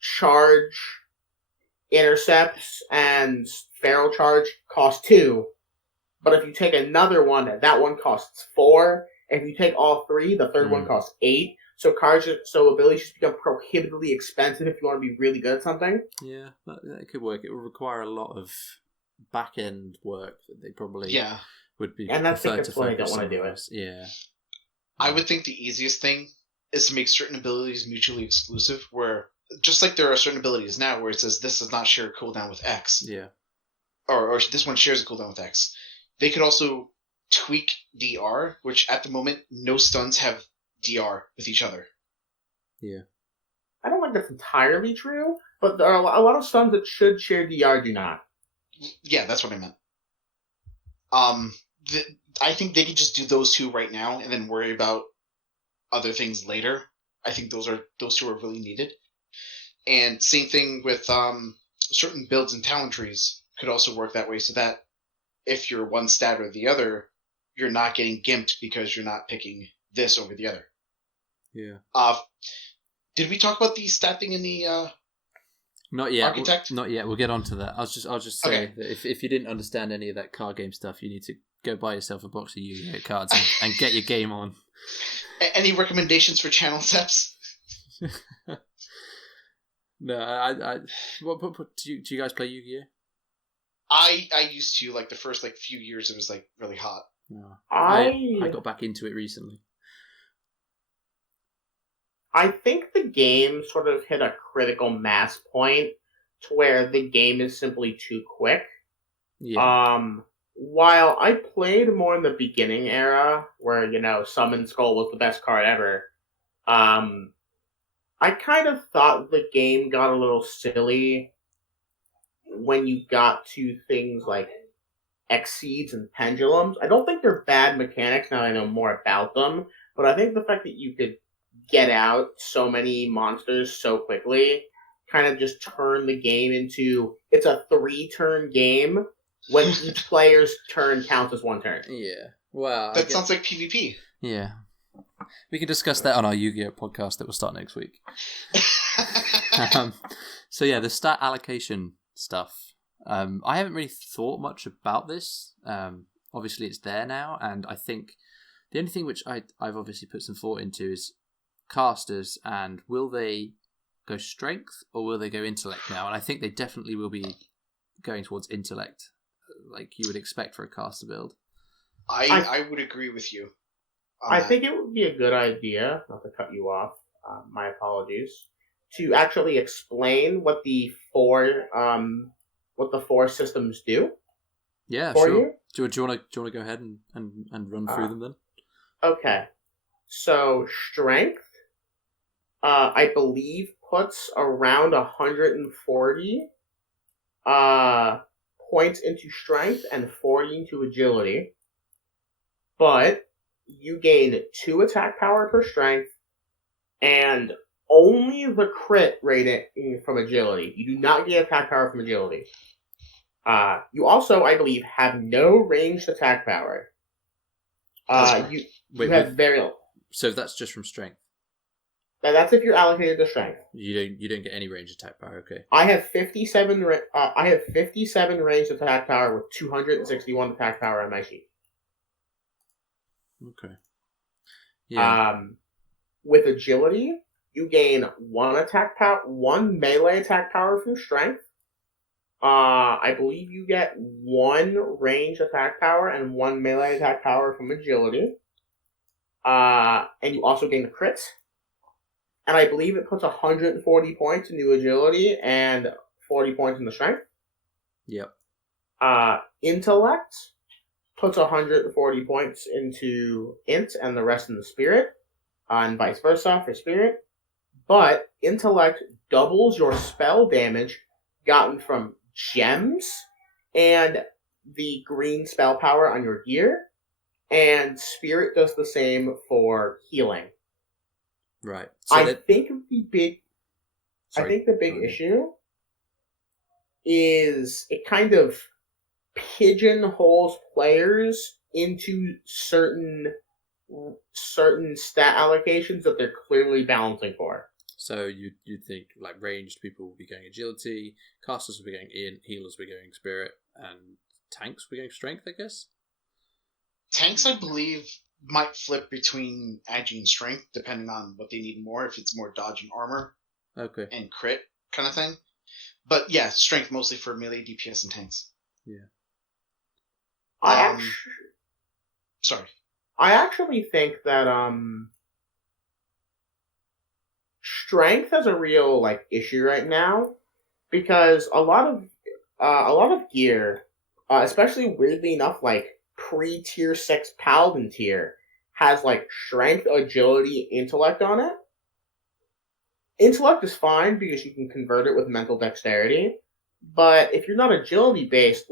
charge, intercepts, and feral charge cost 2. But if you take another one, that one costs 4. And if you take all 3, the third one costs 8. So abilities just become prohibitively expensive if you want to be really good at something. Yeah, that could work. It would require a lot of back-end work that they probably would be. And that's why I don't want to do it. Yeah. I would think the easiest thing is to make certain abilities mutually exclusive, where just like there are certain abilities now where it says this does not share a cooldown with X. Yeah. Or this one shares a cooldown with X. They could also tweak DR, which at the moment no stuns have DR with each other. Yeah. I don't think that's entirely true, but there are a lot of stuns that should share DR do not. Yeah, that's what I meant. I think they could just do those two right now and then worry about other things later. I think those two are really needed. And same thing with certain builds and talent trees could also work that way, so that if you're one stat or the other, you're not getting gimped because you're not picking this over the other. Yeah. Did we talk about the stat thing in the Not yet. Architect? Not yet. We'll get on to that. I'll just say that if you didn't understand any of that card game stuff, you need to go buy yourself a box of Yu-Gi-Oh cards and get your game on. Any recommendations for channel steps? No, what do you guys play Yu-Gi-Oh? I used to, like, the first few years it was really hot. No. I got back into it recently. I think the game sort of hit a critical mass point to where the game is simply too quick. Yeah. While I played more in the beginning era, where, Summon Skull was the best card ever, I kind of thought the game got a little silly when you got to things like Exceeds and Pendulums. I don't think they're bad mechanics now I know more about them, but I think the fact that you could get out so many monsters so quickly kind of just turned the game into, it's a 3-turn game when each player's turn counts as 1 turn. Yeah. Wow. That sounds like PvP. Yeah. We can discuss that on our Yu-Gi-Oh podcast that will start next week. So yeah, the stat allocation stuff. I haven't really thought much about this. Obviously it's there now, and I think the only thing which I've obviously put some thought into is casters, and will they go strength or will they go intellect now? And I think they definitely will be going towards intellect, like you would expect for a caster build. I would agree with you. I think it would be a good idea, not to cut you off, my apologies, to actually explain what the four systems do. Yeah, sure. Do you want to go ahead and run through them then? Okay. So strength, I believe, puts around 140 points into strength and 40 into agility. But you gain 2 attack power per strength, and only the crit rating from agility. You do not get attack power from agility. You also, I believe, have no ranged attack power. You have very. So that's just from strength. That's if you're allocated to strength. You don't get any ranged attack power. Okay. I have 57. I have 57 ranged attack power with 261 attack power on my sheet. Okay. Yeah. With agility, you gain 1 melee attack power from strength. I believe you get 1 range attack power and 1 melee attack power from agility. And you also gain the crits. And I believe it puts 140 points into agility and 40 points into strength. Yep. Intellect puts 140 points into int and the rest in the spirit, and vice versa for spirit. But intellect doubles your spell damage gotten from gems and the green spell power on your gear, and spirit does the same for healing. Right. So I think the big issue is it kind of pigeonholes players into certain stat allocations that they're clearly balancing for. So you'd think like ranged people will be going agility, casters will be going in, healers will be going spirit, and tanks will be going strength, I guess? Tanks, I believe, might flip between agi and strength, depending on what they need more, if it's more dodge and armor. Okay. And crit kind of thing. But yeah, strength mostly for melee, DPS, and tanks. Yeah. Sorry. I actually think that strength is a real issue right now, because a lot of gear, especially weirdly enough, pre-tier 6 paladin tier, has strength, agility, intellect on it. Intellect is fine because you can convert it with mental dexterity, but if you're not agility based,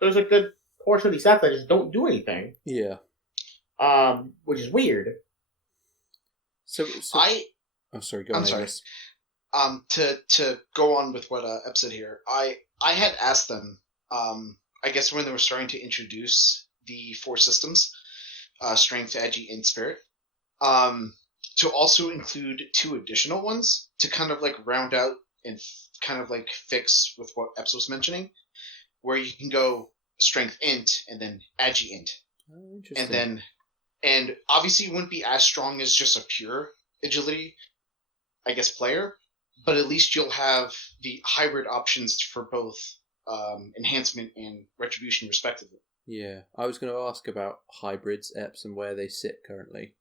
there's a good portion of these stats that just don't do anything. Yeah. Which is weird. So oh, sorry, go on. I'm sorry. To go on with what Ep said here, I had asked them, I guess when they were starting to introduce the 4 systems, strength, agi, and spirit, to also include 2 additional ones to kind of round out and kind of fix with what Ep was mentioning, where you can go strength int and then agi int. Oh, interesting. And obviously it wouldn't be as strong as just a pure agility, I guess, player, but at least you'll have the hybrid options for both enhancement and retribution respectively. Yeah, I was going to ask about hybrids, Eps, and where they sit currently.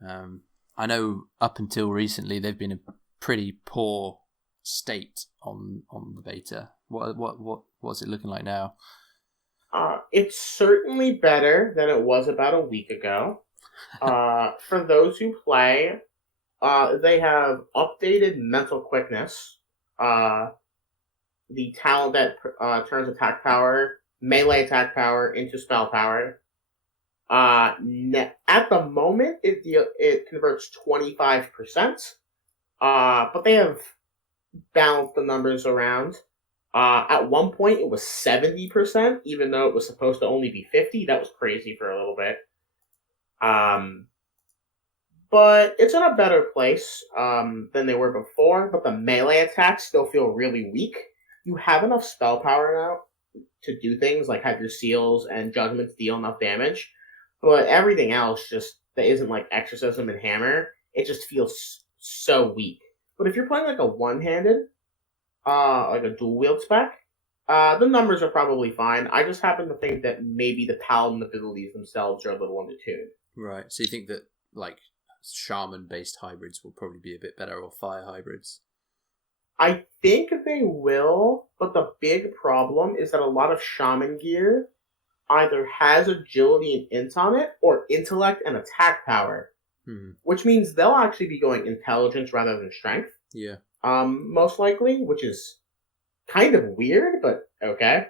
I know up until recently they've been in a pretty poor state on the beta. What's it looking like now? It's certainly better than it was about a week ago. For those who play, they have updated mental quickness, the talent that turns attack power, melee attack power into spell power. At the moment, it converts 25%, but they have balanced the numbers around. At one point, it was 70%, even though it was supposed to only be 50%. That was crazy for a little bit. But it's in a better place than they were before, but the melee attacks still feel really weak. You have enough spell power now to do things like have your seals and judgments deal enough damage, but everything else that isn't exorcism and hammer, it just feels so weak. But if you're playing a one-handed, a dual wield spec, the numbers are probably fine. I just happen to think that maybe the paladin abilities themselves are a little undertuned. Right. So you think that shaman-based hybrids will probably be a bit better, or fire hybrids? I think they will, but the big problem is that a lot of shaman gear either has agility and int on it, or intellect and attack power. Which means they'll actually be going intelligence rather than strength. Yeah. Most likely, which is kind of weird, but okay.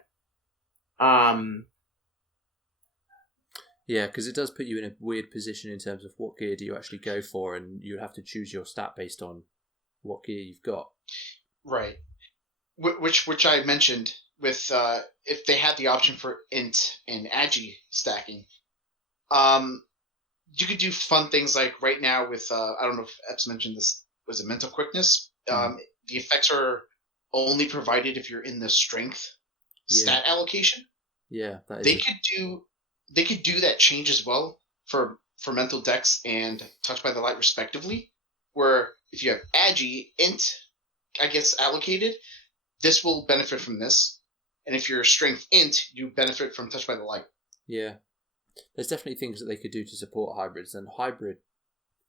Yeah, because it does put you in a weird position in terms of what gear do you actually go for, and you have to choose your stat based on what gear you've got. Right. Which I mentioned with if they had the option for int and agi stacking, you could do fun things like right now with I don't know if Epps mentioned this, was it mental quickness? The effects are only provided if you're in the strength stat allocation. Yeah, that is. They could do that change as well for mental dex and touch by the light respectively. Where if you have agi int, I guess allocated, this will benefit from this, and if you're strength int, you benefit from touch by the light. Yeah, there's definitely things that they could do to support hybrids, and hybrid,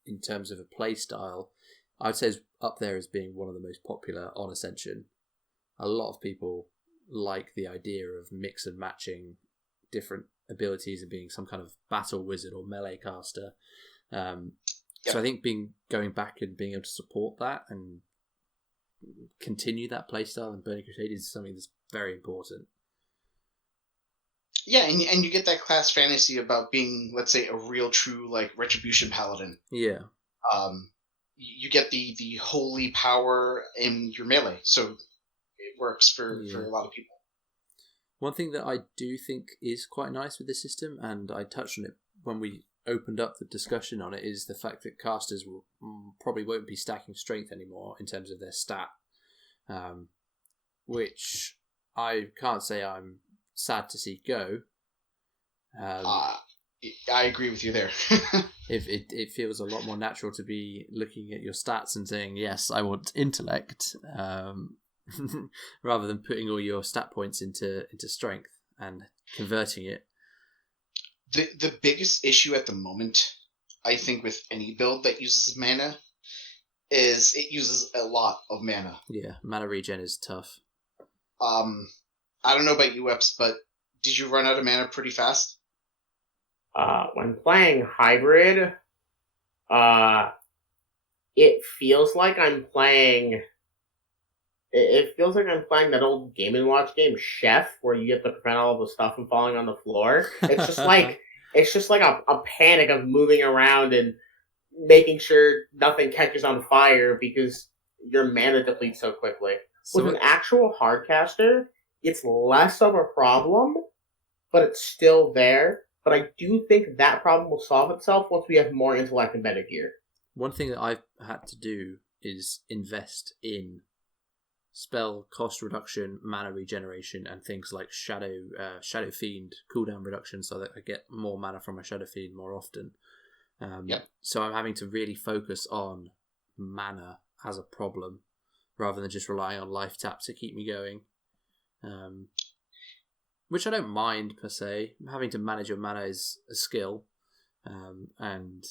in terms of a play style, I'd say is up there as being one of the most popular on Ascension. A lot of people like the idea of mix and matching different abilities and being some kind of battle wizard or melee caster. So I think going back and being able to support that and continue that playstyle in Burning Crusade is something that's very important. Yeah, and you get that class fantasy about being, let's say, a real true like Retribution Paladin. Yeah. You get the holy power in your melee, so it works for a lot of people. One thing that I do think is quite nice with the system, and I touched on it when we opened up the discussion on it, is the fact that casters probably won't be stacking strength anymore in terms of their stat, which I can't say I'm sad to see go. I agree with you there. If it feels a lot more natural to be looking at your stats and saying, yes, I want intellect, rather than putting all your stat points into strength and converting it. The biggest issue at the moment, I think, with any build that uses mana is it uses a lot of mana. Yeah, mana regen is tough. I don't know about you, Eps, but did you run out of mana pretty fast? When playing hybrid, it feels like I'm playing. It feels like I'm playing that old Game & Watch game, Chef, where you have to prevent all the stuff from falling on the floor. It's just like a panic of moving around and making sure nothing catches on fire because your mana depletes so quickly. With an actual hardcaster, it's less of a problem, but it's still there. But I do think that problem will solve itself once we have more intellect and better gear. One thing that I've had to do is invest in spell cost reduction, mana regeneration, and things like Shadow Fiend cooldown reduction, so that I get more mana from my Shadow Fiend more often. So I'm having to really focus on mana as a problem, rather than just relying on life tap to keep me going. Which I don't mind per se. Having to manage your mana is a skill, and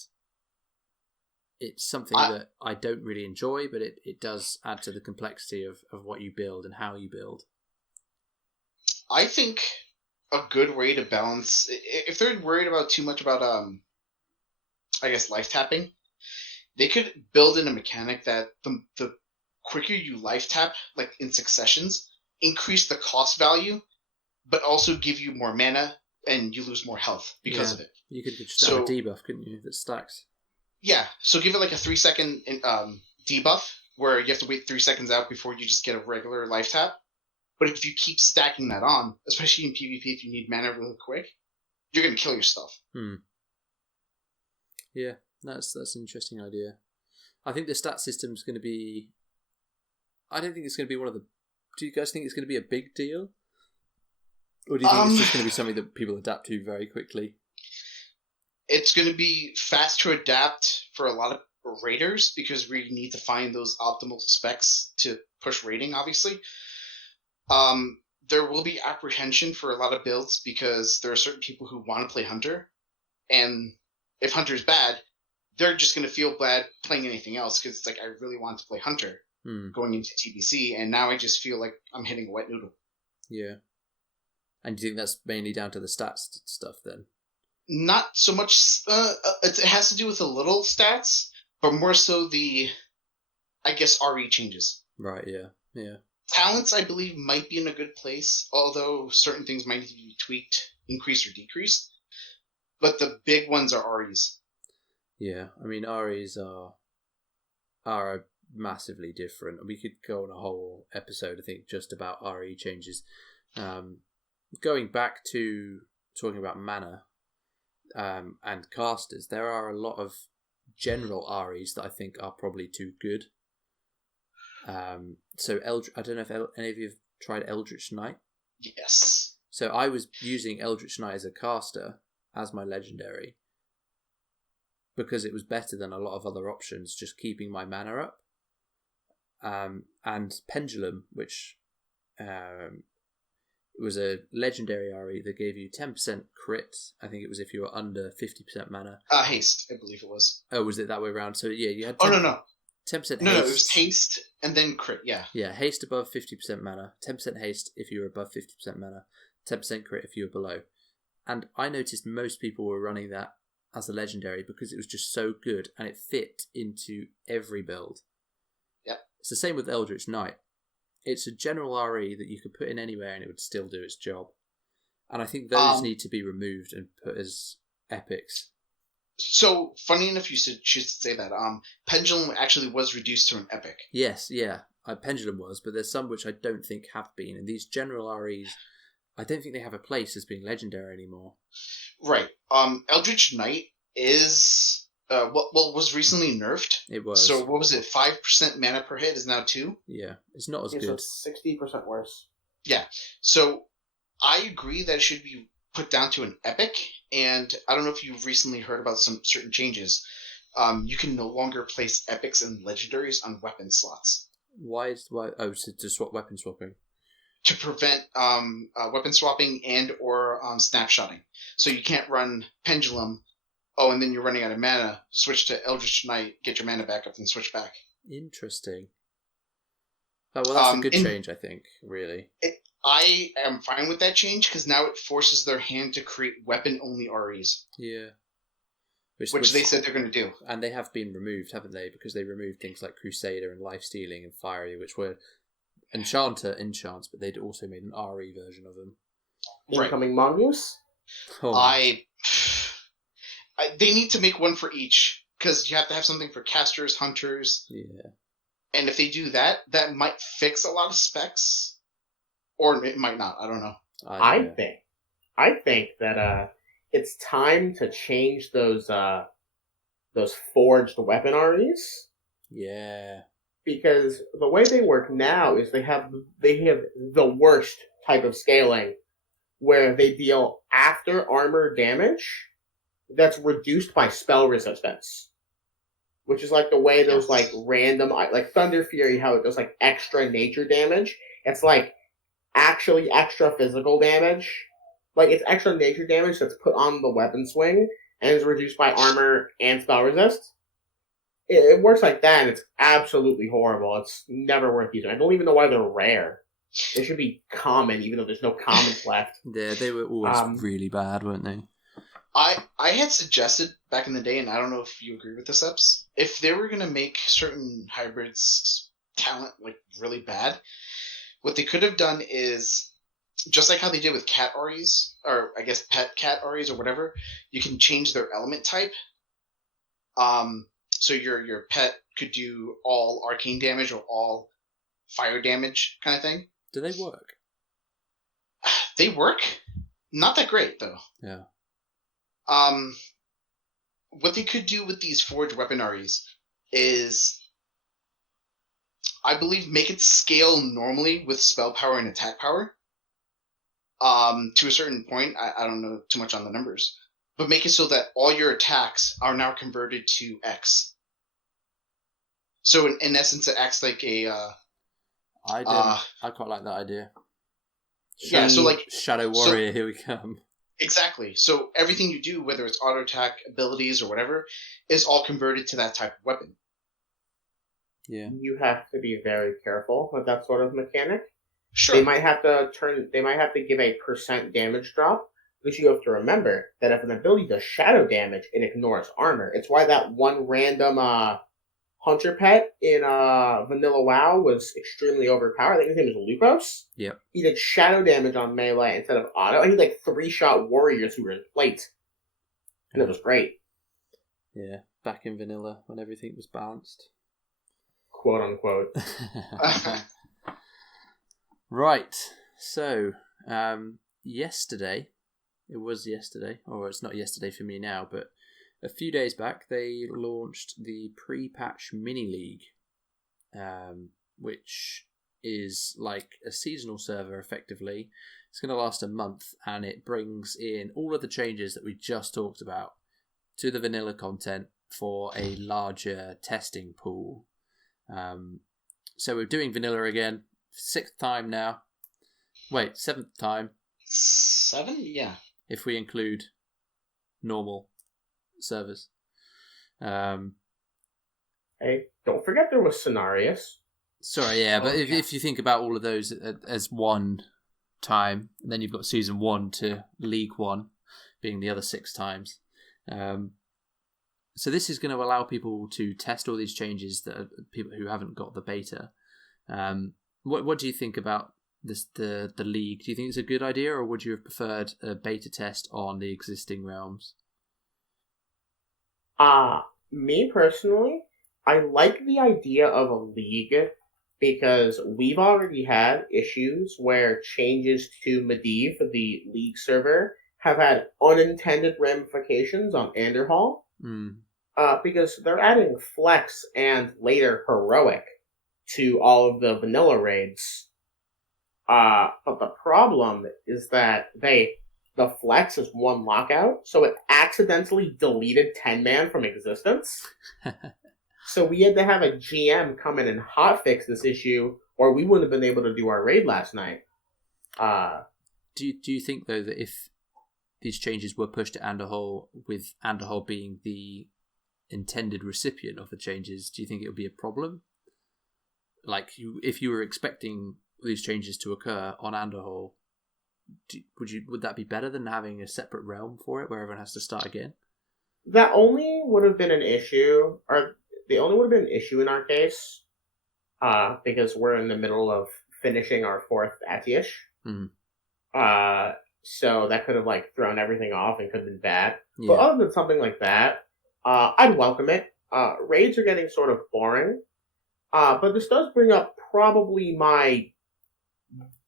it's something that I don't really enjoy, but it does add to the complexity of what you build and how you build. I think a good way to balance, if they're worried about too much about I guess life tapping, they could build in a mechanic that the quicker you life tap, like in successions, increase the cost value, but also give you more mana and you lose more health because of it. You could just have a debuff, couldn't you, that stacks? Yeah, so give it like a 3-second debuff where you have to wait 3 seconds out before you just get a regular life tap. But if you keep stacking that on, especially in PvP if you need mana really quick, you're going to kill yourself. Yeah, that's an interesting idea. I think the stat system's going to be... I don't think it's going to be one of the... Do you guys think it's going to be a big deal? Or do you think it's just going to be something that people adapt to very quickly? It's going to be fast to adapt for a lot of raiders because we need to find those optimal specs to push raiding, obviously. There will be apprehension for a lot of builds because there are certain people who want to play Hunter, and if Hunter's bad, they're just going to feel bad playing anything else because it's like, I really want to play Hunter going into TBC, and now I just feel like I'm hitting a wet noodle. Yeah. And do you think that's mainly down to the stats stuff then? Not so much. It has to do with a little stats, but more so the, I guess, RE changes. Right, yeah. Talents, I believe, might be in a good place, although certain things might need to be tweaked, increased, or decreased. but the big ones are REs. Yeah, I mean REs are massively different. We could go on a whole episode, I think, just about RE changes. Going back to talking about mana and casters, there are a lot of general REs that I think are probably too good. So I don't know if any of you have tried Eldritch Knight. Yes. So I was using Eldritch Knight as a caster, as my legendary, because it was better than a lot of other options, just keeping my mana up. And Pendulum, which was a legendary RE that gave you 10% crit. I think it was if you were under 50% mana. Haste, I believe it was. Oh, was it that way around? So yeah, you had 10% haste. No, it was haste and then crit, yeah. Yeah, haste above 50% mana, 10% haste if you were above 50% mana, 10% crit if you were below. And I noticed most people were running that as a legendary because it was just so good and it fit into every build. Yep. It's the same with Eldritch Knight. It's a general RE that you could put in anywhere and it would still do its job. And I think those need to be removed and put as epics. So, funny enough you should say that. Pendulum actually was reduced to an epic. Yes, yeah. Pendulum was, but there's some which I don't think have been. And these general REs, I don't think they have a place as being legendary anymore. Right. Eldritch Knight is was recently nerfed. It was. So what was it? 5% mana per hit is now 2. Yeah, it's not as good. So it's 60% worse. Yeah. So I agree that it should be put down to an epic. And I don't know if you've recently heard about some certain changes. You can no longer place epics and legendaries on weapon slots. Why? Oh, so to swap weapon swapping. To prevent weapon swapping and or snapshotting. So you can't run Pendulum, and then you're running out of mana, switch to Eldritch Knight, get your mana back up, and switch back. Interesting. Oh, well, that's a good change, I think, really. I am fine with that change, because now it forces their hand to create weapon-only REs. Yeah. Which they said they're going to do. And they have been removed, haven't they? Because they removed things like Crusader and Life-Stealing and Fiery, which were enchants, but they'd also made an RE version of them. Incoming Mongoose? Oh. They need to make one for each, because you have to have something for casters, hunters. Yeah. And if they do that, that might fix a lot of specs. Or it might not, I don't know. I think that it's time to change those forged weapon REs. Yeah. Because the way they work now is they have the worst type of scaling, where they deal after armor damage that's reduced by spell resistance, which is like the way those like random, like Thunder Fury, how it does like extra nature damage. It's like actually extra physical damage. Like it's extra nature damage that's put on the weapon swing and is reduced by armor and spell resist. It works like that, and it's absolutely horrible. It's never worth using. I don't even know why they're rare. They should be common, even though there's no commons left. Yeah, they were always really bad, weren't they? I had suggested back in the day, and I don't know if you agree with this, Eps, if they were going to make certain hybrids talent like really bad, what they could have done is, just like how they did with cat REs, or I guess pet cat REs or whatever, you can change their element type. So your pet could do all arcane damage or all fire damage kind of thing. Do they work? They work. Not that great, though. Yeah. What they could do with these forged weapon REs is, I believe, make it scale normally with spell power and attack power. To a certain point, I don't know too much on the numbers, but make it so that all your attacks are now converted to X. So in essence, it acts like a. I quite like that idea. So like Shadow Warrior, here we come. Exactly. So everything you do, whether it's auto attack, abilities, or whatever, is all converted to that type of weapon. Yeah. You have to be very careful with that sort of mechanic. Sure. They might have to give a % damage drop, because you have to remember that if an ability does shadow damage, it ignores armor. It's why that one random hunter pet in Vanilla WoW was extremely overpowered. I think his name is Lupos. Yep. He did shadow damage on melee instead of auto, and he like 3-shot warriors who were in plate. And it was great. Yeah, back in vanilla when everything was balanced. Quote unquote. Right, so yesterday, or it's not yesterday for me now, but a few days back they launched the pre-patch mini league, which is like a seasonal server effectively. It's going to last a month, and it brings in all of the changes that we just talked about to the vanilla content for a larger testing pool. So we're doing vanilla again, 6th time now. Wait, 7th time. 7? Yeah. If we include normal servers. Hey, don't forget there was Cenarius. Sorry, yeah, but if you think about all of those as one time, and then you've got Season 1 to League 1 being the other 6 times. So this is going to allow people to test all these changes that are people who haven't got the beta. What do you think about this the league? Do you think it's a good idea, or would you have preferred a beta test on the existing realms? Me personally, I like the idea of a league because we've already had issues where changes to Medivh, the league server, have had unintended ramifications on Anderhall. Because they're adding Flex and later Heroic to all of the vanilla raids. But the problem is that the Flex is one lockout, so it accidentally deleted 10-man from existence. So we had to have a GM come in and hotfix this issue, or we wouldn't have been able to do our raid last night. Do you think, though, that if these changes were pushed to Anderhall, with Anderhall being the intended recipient of the changes, do you think it would be a problem? Like, if you were expecting these changes to occur on Anderhall, would that be better than having a separate realm for it where everyone has to start again? That only would have been an issue, or they only would have been an issue in our case, because we're in the middle of finishing our 4th Atish. So that could have thrown everything off and could have been bad. Yeah. But other than something like that, I'd welcome it. Raids are getting sort of boring, but this does bring up probably my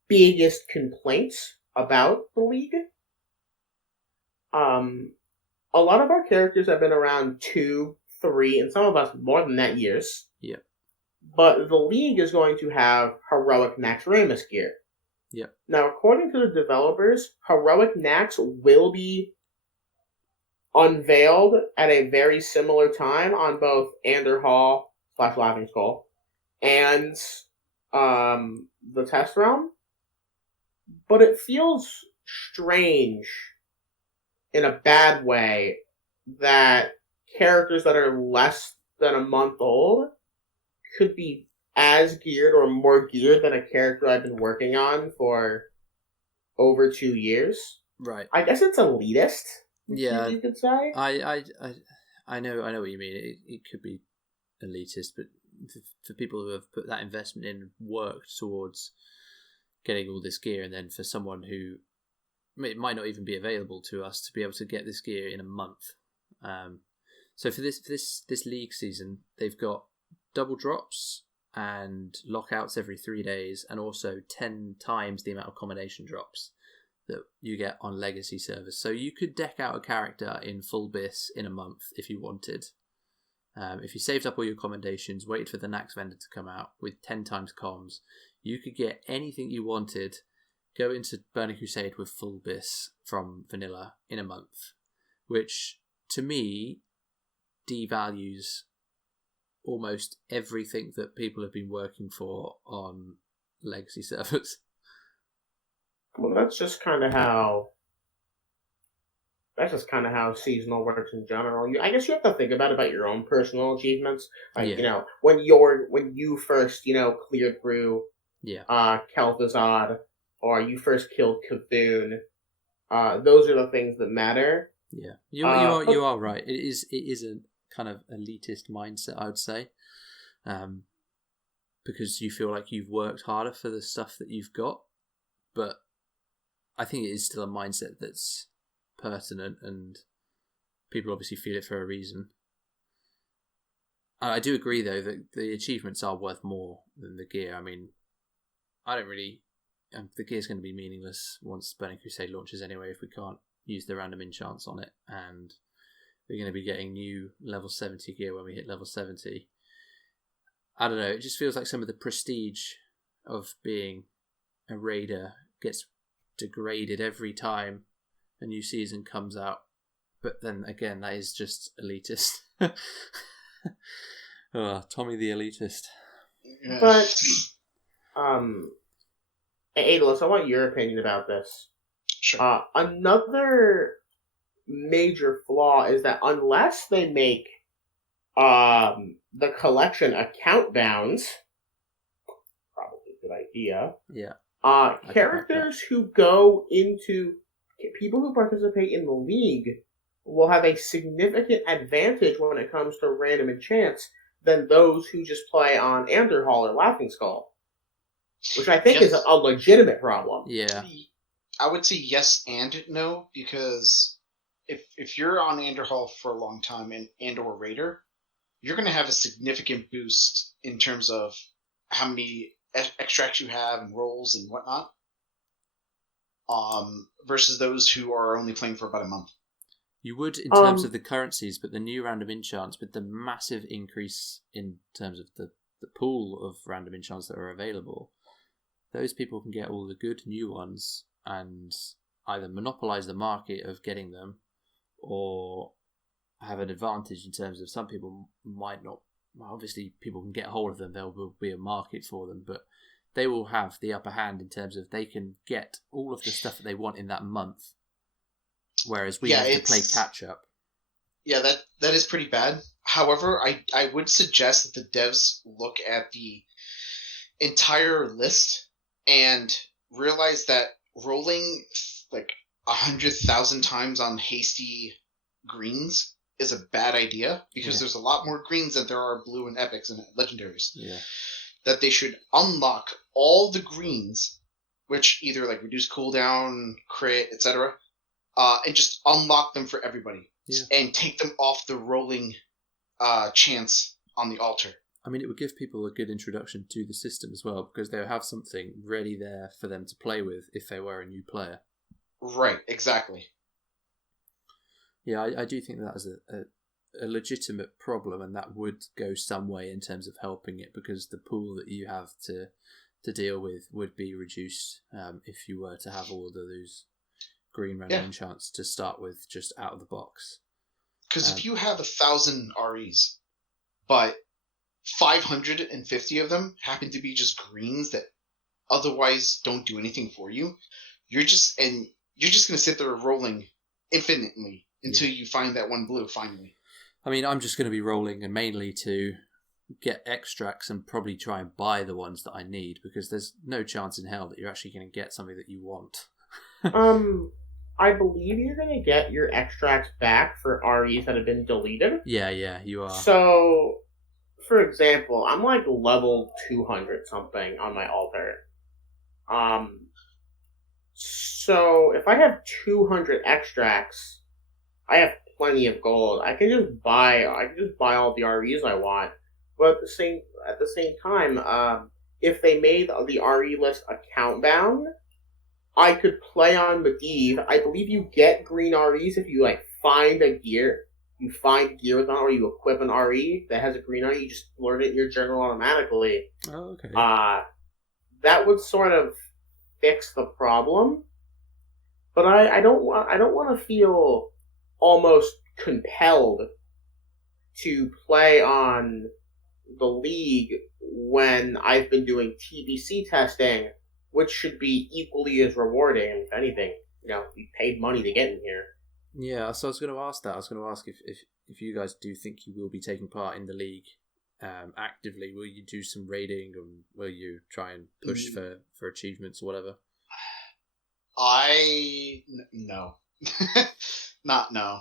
biggest complaints about the league. A lot of our characters have been around 2, 3, and some of us more than that years. Yep. But the league is going to have Heroic Naxxramas gear. Yep. Now, according to the developers, Heroic Nax will be unveiled at a very similar time on both Anderhall / Laughing Skull and the test realm. But it feels strange in a bad way that characters that are less than a month old could be as geared or more geared than a character I've been working on for over 2 years. Right. I guess it's elitist. Yeah, you could say. I know what you mean. It could be elitist, but for people who have put that investment in, worked towards getting all this gear, and then for someone who it might not even be available to us to be able to get this gear in a month. So for this league season, they've got double drops and lockouts every 3 days, and also 10 times the amount of combination drops that you get on legacy servers. So you could deck out a character in full bis in a month if you wanted. If you saved up all your commendations, waited for the Nax vendor to come out with 10 times comms, you could get anything you wanted, go into Burning Crusade with full bis from vanilla in a month, which to me devalues almost everything that people have been working for on legacy servers. Well, that's just kind of how seasonal works in general. I guess you have to think about your own personal achievements. When you first cleared through Kel'Thuzad, or you first killed Kavoon, those are the things that matter. Yeah, you are right. It is a kind of elitist mindset, I would say, because you feel like you've worked harder for the stuff that you've got, but I think it is still a mindset that's pertinent, and people obviously feel it for a reason. I do agree, though, that the achievements are worth more than the gear. I mean, I don't really... the gear's going to be meaningless once Burning Crusade launches anyway if we can't use the random enchants on it, and we're going to be getting new level 70 gear when we hit level 70. I don't know, it just feels like some of the prestige of being a raider gets degraded every time a new season comes out. But then again, that is just elitist. Oh, Tommy the elitist. But, Aidalas, I want your opinion about this. Sure. Another major flaw is that unless they make the collection account bound, probably a good idea. Yeah. Characters who go into people who participate in the league will have a significant advantage when it comes to random enchants than those who just play on Anderhall or Laughing Skull, which I think is a legitimate problem. Yeah. I would say yes and no, because if you're on Anderhall for a long time and or Raider, you're going to have a significant boost in terms of how many extracts you have and rolls and whatnot, versus those who are only playing for about a month. You would in terms of the currencies, but the new random enchants, with the massive increase in terms of the pool of random enchants that are available, those people can get all the good new ones and either monopolize the market of getting them or have an advantage in terms of some people might not. Well, obviously, people can get hold of them. There will be a market for them, but they will have the upper hand in terms of they can get all of the stuff that they want in that month, whereas we have to play catch up. Yeah, that is pretty bad. However, I would suggest that the devs look at the entire list and realize that rolling like 100,000 times on hasty greens is a bad idea, because there's a lot more greens than there are blue and epics and legendaries. Yeah. That they should unlock all the greens, which either like reduce cooldown, crit, etc., and just unlock them for everybody. Yeah. And take them off the rolling chance on the altar. I mean, it would give people a good introduction to the system as well, because they'll have something ready there for them to play with if they were a new player. Right, exactly. Yeah, I do think that is a legitimate problem, and that would go some way in terms of helping it, because the pool that you have to deal with would be reduced if you were to have all of those green random enchants to start with just out of the box. Because if you have 1,000 REs, but 550 of them happen to be just greens that otherwise don't do anything for you, you're just going to sit there rolling infinitely until you find that one blue finally. I mean, I'm just going to be rolling and mainly to get extracts and probably try and buy the ones that I need, because there's no chance in hell that you're actually going to get something that you want. I believe you're going to get your extracts back for REs that have been deleted. Yeah, you are. So, for example, I'm like level 200 something on my altar. So if I have 200 extracts, I have plenty of gold. I can just buy all the REs I want. But at the same time, if they made the RE list account bound, I could play on Medivh. I believe you get green REs if you find a gear. You find gear with on, or you equip an RE that has a green RE. You just learn it in your journal automatically. Oh, okay. That would sort of fix the problem. But I don't want to feel almost compelled to play on the league when I've been doing TBC testing, which should be equally as rewarding. If anything, we paid money to get in here. Yeah, so I was going to ask that. I was going to ask if you guys do think you will be taking part in the league actively. Will you do some raiding, or will you try and push for achievements or whatever? No. Not no.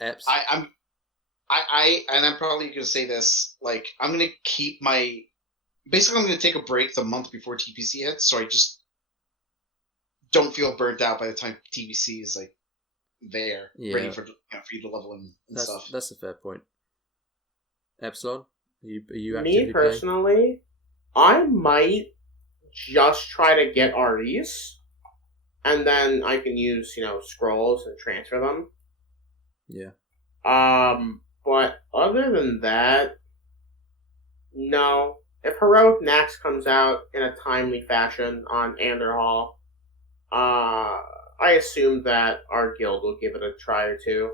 Eps? I'm probably going to say this, I'm going to keep basically I'm going to take a break the month before TBC hits, so I just don't feel burnt out by the time TBC is there, ready for for you to level in and stuff. That's a fair point. Epsilon, are you actively Me personally, I might just try to get REs, and then I can use scrolls and transfer them. Yeah. But other than that, no. If Heroic Nax comes out in a timely fashion on Anderhall, I assume that our guild will give it a try or two.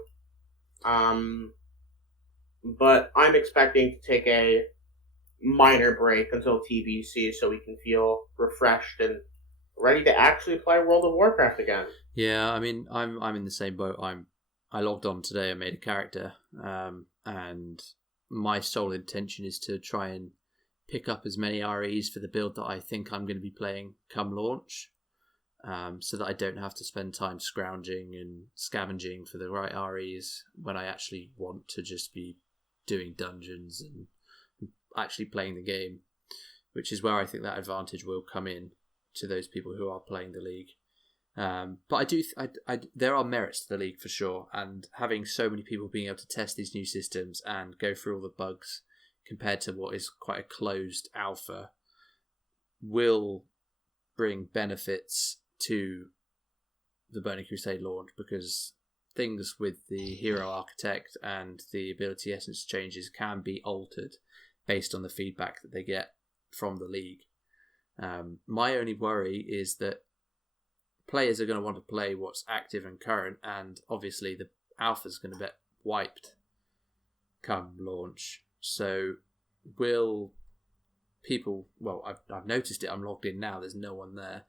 But I'm expecting to take a minor break until TBC so we can feel refreshed and ready to actually play World of Warcraft again. Yeah, I mean, I'm in the same boat. I logged on today and made a character, and my sole intention is to try and pick up as many REs for the build that I think I'm going to be playing come launch, so that I don't have to spend time scrounging and scavenging for the right REs when I actually want to just be doing dungeons and actually playing the game, which is where I think that advantage will come in to those people who are playing the league. But there are merits to the league for sure, and having so many people being able to test these new systems and go through all the bugs compared to what is quite a closed alpha will bring benefits to the Burning Crusade launch, because things with the hero architect and the ability essence changes can be altered based on the feedback that they get from the league. My only worry is that players are going to want to play what's active and current, and obviously the alpha's going to get wiped come launch. So will people... Well, I've noticed it. I'm logged in now. There's no one there.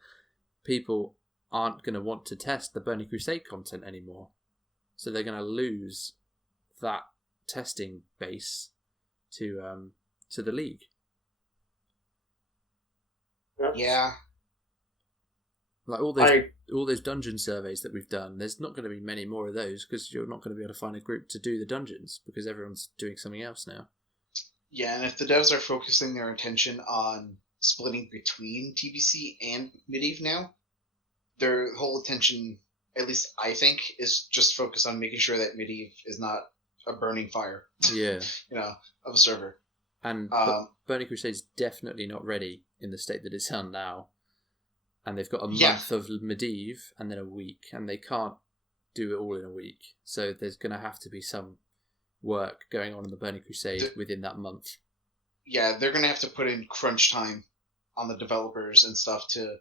People aren't going to want to test the Burning Crusade content anymore. So they're going to lose that testing base to the league. Yeah. Like all those dungeon surveys that we've done, there's not going to be many more of those, because you're not going to be able to find a group to do the dungeons because everyone's doing something else now. Yeah, and if the devs are focusing their attention on splitting between TBC and Medivh now, their whole attention, at least I think, is just focused on making sure that Medivh is not a burning fire. Yeah. Of a server. And Burning Crusade's definitely not ready in the state that it's on now. And they've got a month of Medivh and then a week, and they can't do it all in a week. So there's going to have to be some work going on in the Burning Crusade within that month. Yeah, they're going to have to put in crunch time on the developers and stuff to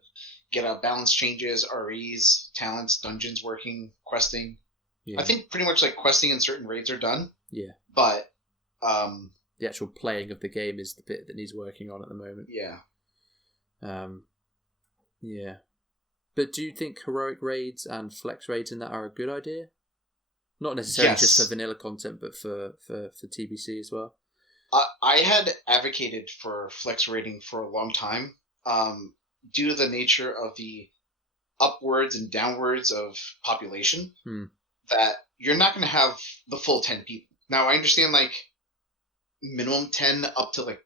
get out balance changes, REs, talents, dungeons working, questing. Yeah. I think pretty much like questing in certain raids are done. Yeah. But the actual playing of the game is the bit that needs working on at the moment. Yeah. Yeah. But do you think heroic raids and flex raids in that are a good idea? Not necessarily just for vanilla content, but for TBC as well. I had advocated for flex raiding for a long time, due to the nature of the upwards and downwards of population, that you're not going to have the full 10 people. Now, I understand like minimum 10 up to like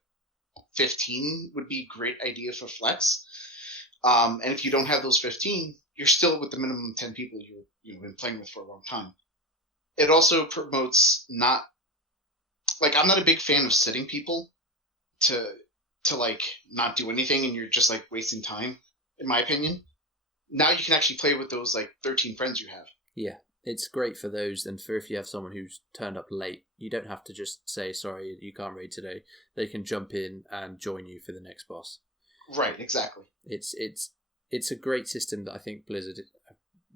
15 would be a great idea for flex. And if you don't have those 15, you're still with the minimum 10 people you've been playing with for a long time. It also promotes not... Like, I'm not a big fan of sitting people to like, not do anything, and you're just, like, wasting time, in my opinion. Now you can actually play with those, like, 13 friends you have. Yeah, it's great for those, and for if you have someone who's turned up late, you don't have to just say, sorry, you can't raid today. They can jump in and join you for the next boss. Right, exactly. It's a great system that I think Blizzard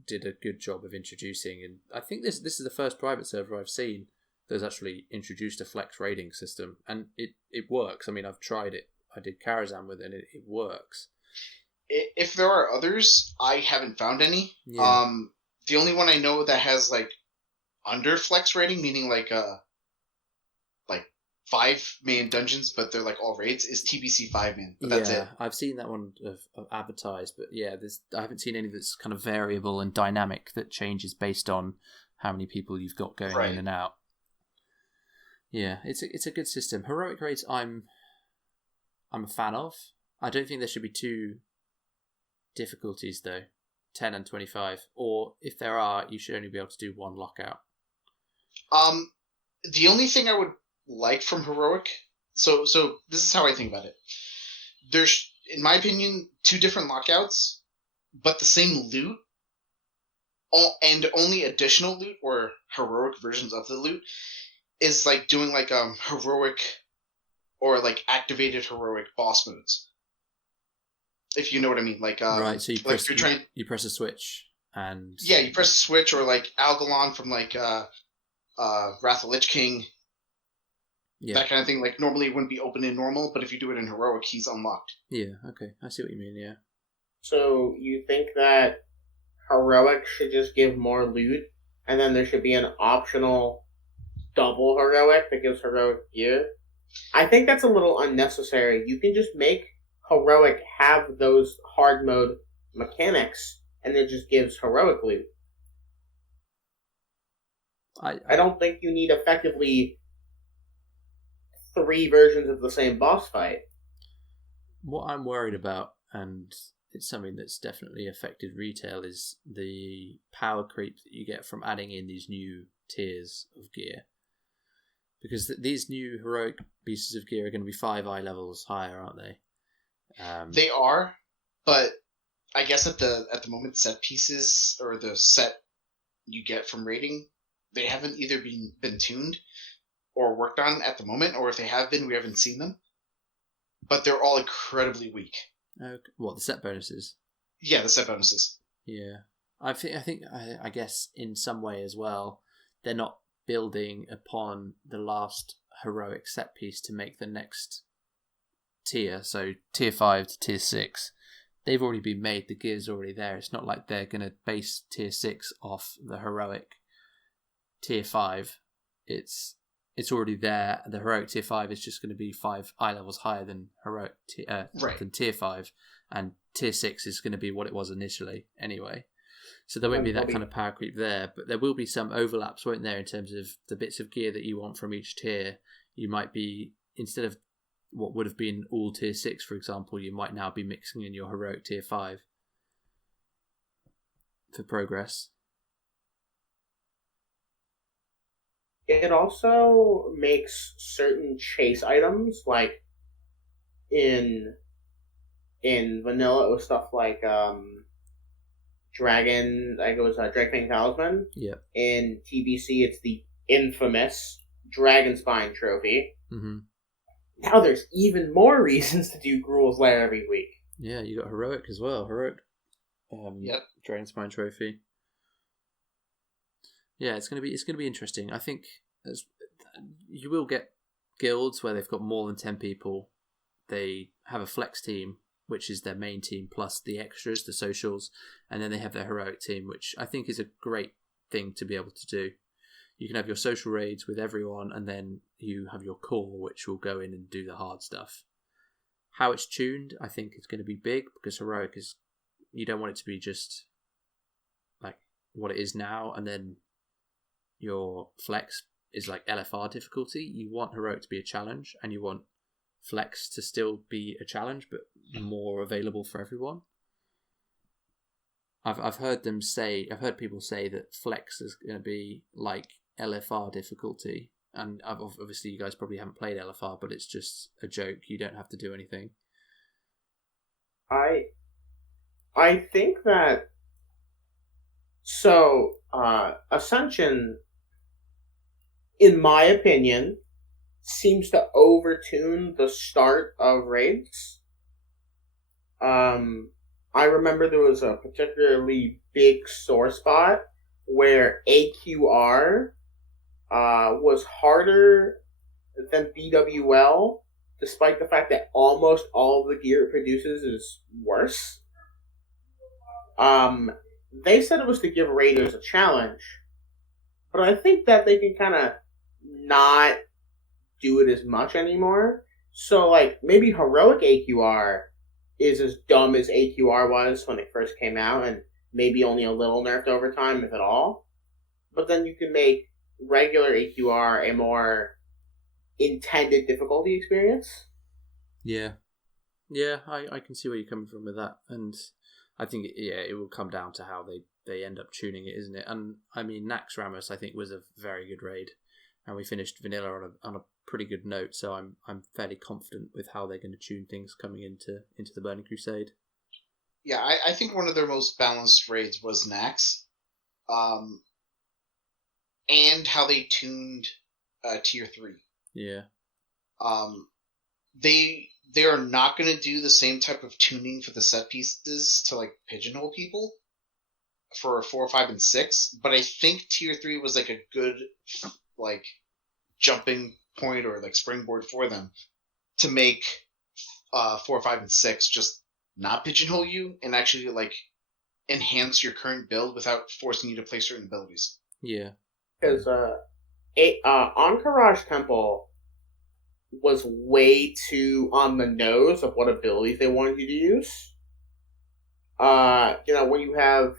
did a good job of introducing, and I think this is the first private server I've seen that's actually introduced a flex raiding system, and it works. I mean, I've tried it. I did Karazhan with it, and it works. If there are others, I haven't found any. Yeah. The only one I know that has like under flex raiding, meaning like 5-man dungeons, but they're like all raids, is TBC 5-man. But that's it. I've seen that one of advertised, but yeah, I haven't seen any that's kind of variable and dynamic that changes based on how many people you've got going in and out. Yeah, it's a good system. Heroic raids, I'm a fan of. I don't think there should be two difficulties though. 10 and 25, or if there are, you should only be able to do one lockout. The only thing I would like from heroic, so this is how I think about it. There's, in my opinion, 2 different lockouts, but the same loot, and only additional loot or heroic versions of the loot is like doing like heroic or like activated heroic boss modes. If you know what I mean, like right. So you like press, you press a switch and you press a switch, or like Algalon from like Wrath of Lich King. Yeah. That kind of thing. Like normally it wouldn't be open in normal, but if you do it in heroic, he's unlocked. Yeah. Okay, I see what you mean. Yeah. So you think that heroic should just give more loot, and then there should be an optional double heroic that gives heroic gear? I think that's a little unnecessary. You can just make heroic have those hard mode mechanics, and it just gives heroic loot. I don't think you need effectively 3 versions of the same boss fight. What I'm worried about, and it's something that's definitely affected retail, is the power creep that you get from adding in these new tiers of gear. Because these new heroic pieces of gear are going to be 5 eye levels higher, aren't they? They are, but I guess at the moment, set pieces or the set you get from raiding, they haven't either been tuned or worked on at the moment, or if they have been, we haven't seen them. But they're all incredibly weak. Okay. What, the set bonuses? Yeah, the set bonuses. Yeah, I guess in some way as well, they're not building upon the last heroic set piece to make the next tier. So tier 5 to tier 6, they've already been made. The gear's already there. It's not like they're going to base tier 6 off the heroic tier 5. It's already there. The heroic tier 5 is just going to be 5 eye levels higher than heroic than tier 5, and tier 6 is going to be what it was initially anyway. So there won't be that kind of power creep there, but there will be some overlaps, won't there, in terms of the bits of gear that you want from each tier. You might be, instead of what would have been all tier 6, for example, you might now be mixing in your heroic tier 5 for progress. It also makes certain chase items, like in vanilla, it was stuff like Dragon, I think it was Dragfang Talisman. Yeah. In TBC, it's the infamous Dragon Spine Trophy. Mm-hmm. Now there's even more reasons to do Gruul's Lair every week. Yeah, you got heroic as well. Heroic. Yep. Dragon Spine Trophy. Yeah, it's gonna be interesting. I think you will get guilds where they've got more than 10 people. They have a flex team, which is their main team, plus the extras, the socials, and then they have their heroic team, which I think is a great thing to be able to do. You can have your social raids with everyone, and then you have your core, which will go in and do the hard stuff. How it's tuned, I think, is going to be big, because heroic is, you don't want it to be just like what it is now, and then your flex is like LFR difficulty. You want heroic to be a challenge, and you want flex to still be a challenge, but more available for everyone. I've heard people say that flex is going to be like LFR difficulty, and obviously you guys probably haven't played LFR, but it's just a joke. You don't have to do anything. I think that Ascension, in my opinion, seems to overtune the start of raids. I remember there was a particularly big sore spot where AQR was harder than BWL, despite the fact that almost all of the gear it produces is worse. They said it was to give raiders a challenge, but I think that they can kind of not do it as much anymore. So, like, maybe heroic AQR is as dumb as AQR was when it first came out, and maybe only a little nerfed over time, if at all. But then you can make regular AQR a more intended difficulty experience. Yeah, I can see where you're coming from with that, and I think it will come down to how they end up tuning it, isn't it? And I mean, Nax Ramos I think was a very good raid, and we finished vanilla on a pretty good note. So I'm fairly confident with how they're going to tune things coming into the Burning Crusade. Yeah, I think one of their most balanced raids was Nax, and how they tuned tier 3. Yeah. They are not going to do the same type of tuning for the set pieces to like pigeonhole people for 4, 5, and 6. But I think tier 3 was like a good like jumping point or like springboard for them to make 4, 5, and 6 just not pigeonhole you and actually like enhance your current build without forcing you to play certain abilities. Yeah. Because Ahn'Qiraj Temple was way too on the nose of what abilities they wanted you to use. When you have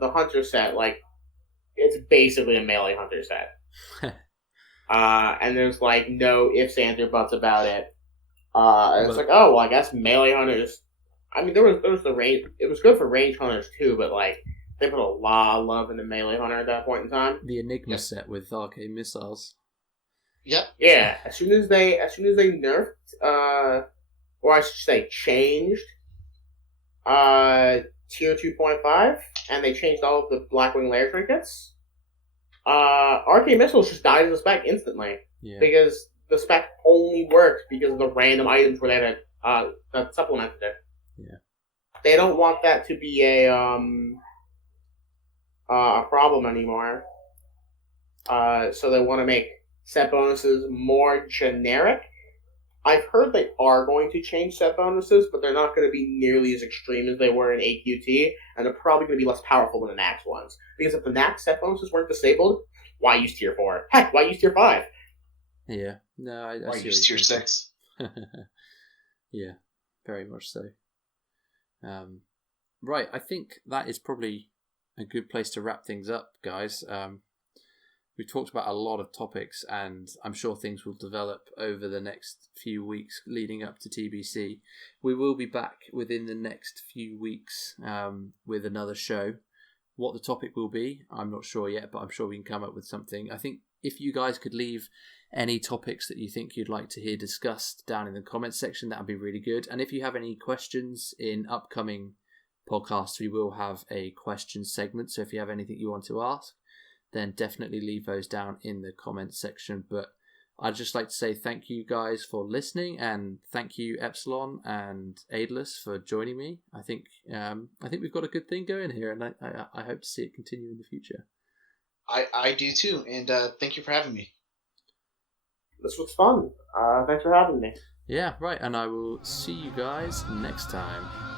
the hunter set, like it's basically a melee hunter set. And there's like no ifs, ands, or buts about it. It's like, oh well, I guess melee hunters. I mean, there was the range. It was good for range hunters too, but like they put a lot of love into melee hunter at that point in time. The Enigma set with arcane missiles. Yep. Yeah. As soon as they nerfed, or I should say changed, tier 2.5, and they changed all of the Blackwing Lair trinkets. Arcane missiles just died as a spec instantly. Yeah. Because the spec only worked because of the random items where they had that supplemented it. Yeah. They don't want that to be a problem anymore. So they want to make set bonuses more generic. I've heard they are going to change set bonuses, but they're not going to be nearly as extreme as they were in AQT, and they're probably going to be less powerful than the Nax ones. Because if the Nax set bonuses weren't disabled, why use tier 4? Heck, why use tier 5? Yeah. No, I Why see use tier 6? Yeah, very much so. Right, I think that is probably a good place to wrap things up, guys. We've talked about a lot of topics, and I'm sure things will develop over the next few weeks leading up to TBC. We will be back within the next few weeks with another show. What the topic will be, I'm not sure yet, but I'm sure we can come up with something. I think if you guys could leave any topics that you think you'd like to hear discussed down in the comments section, that would be really good. And if you have any questions in upcoming podcasts, we will have a question segment. So if you have anything you want to ask, then definitely leave those down in the comments section. But I'd just like to say thank you guys for listening, and thank you Epzilon and Aidalas for joining me. I think we've got a good thing going here, and I hope to see it continue in the future. I do too, and thank you for having me. This was fun. Thanks for having me. Yeah, right, and I will see you guys next time.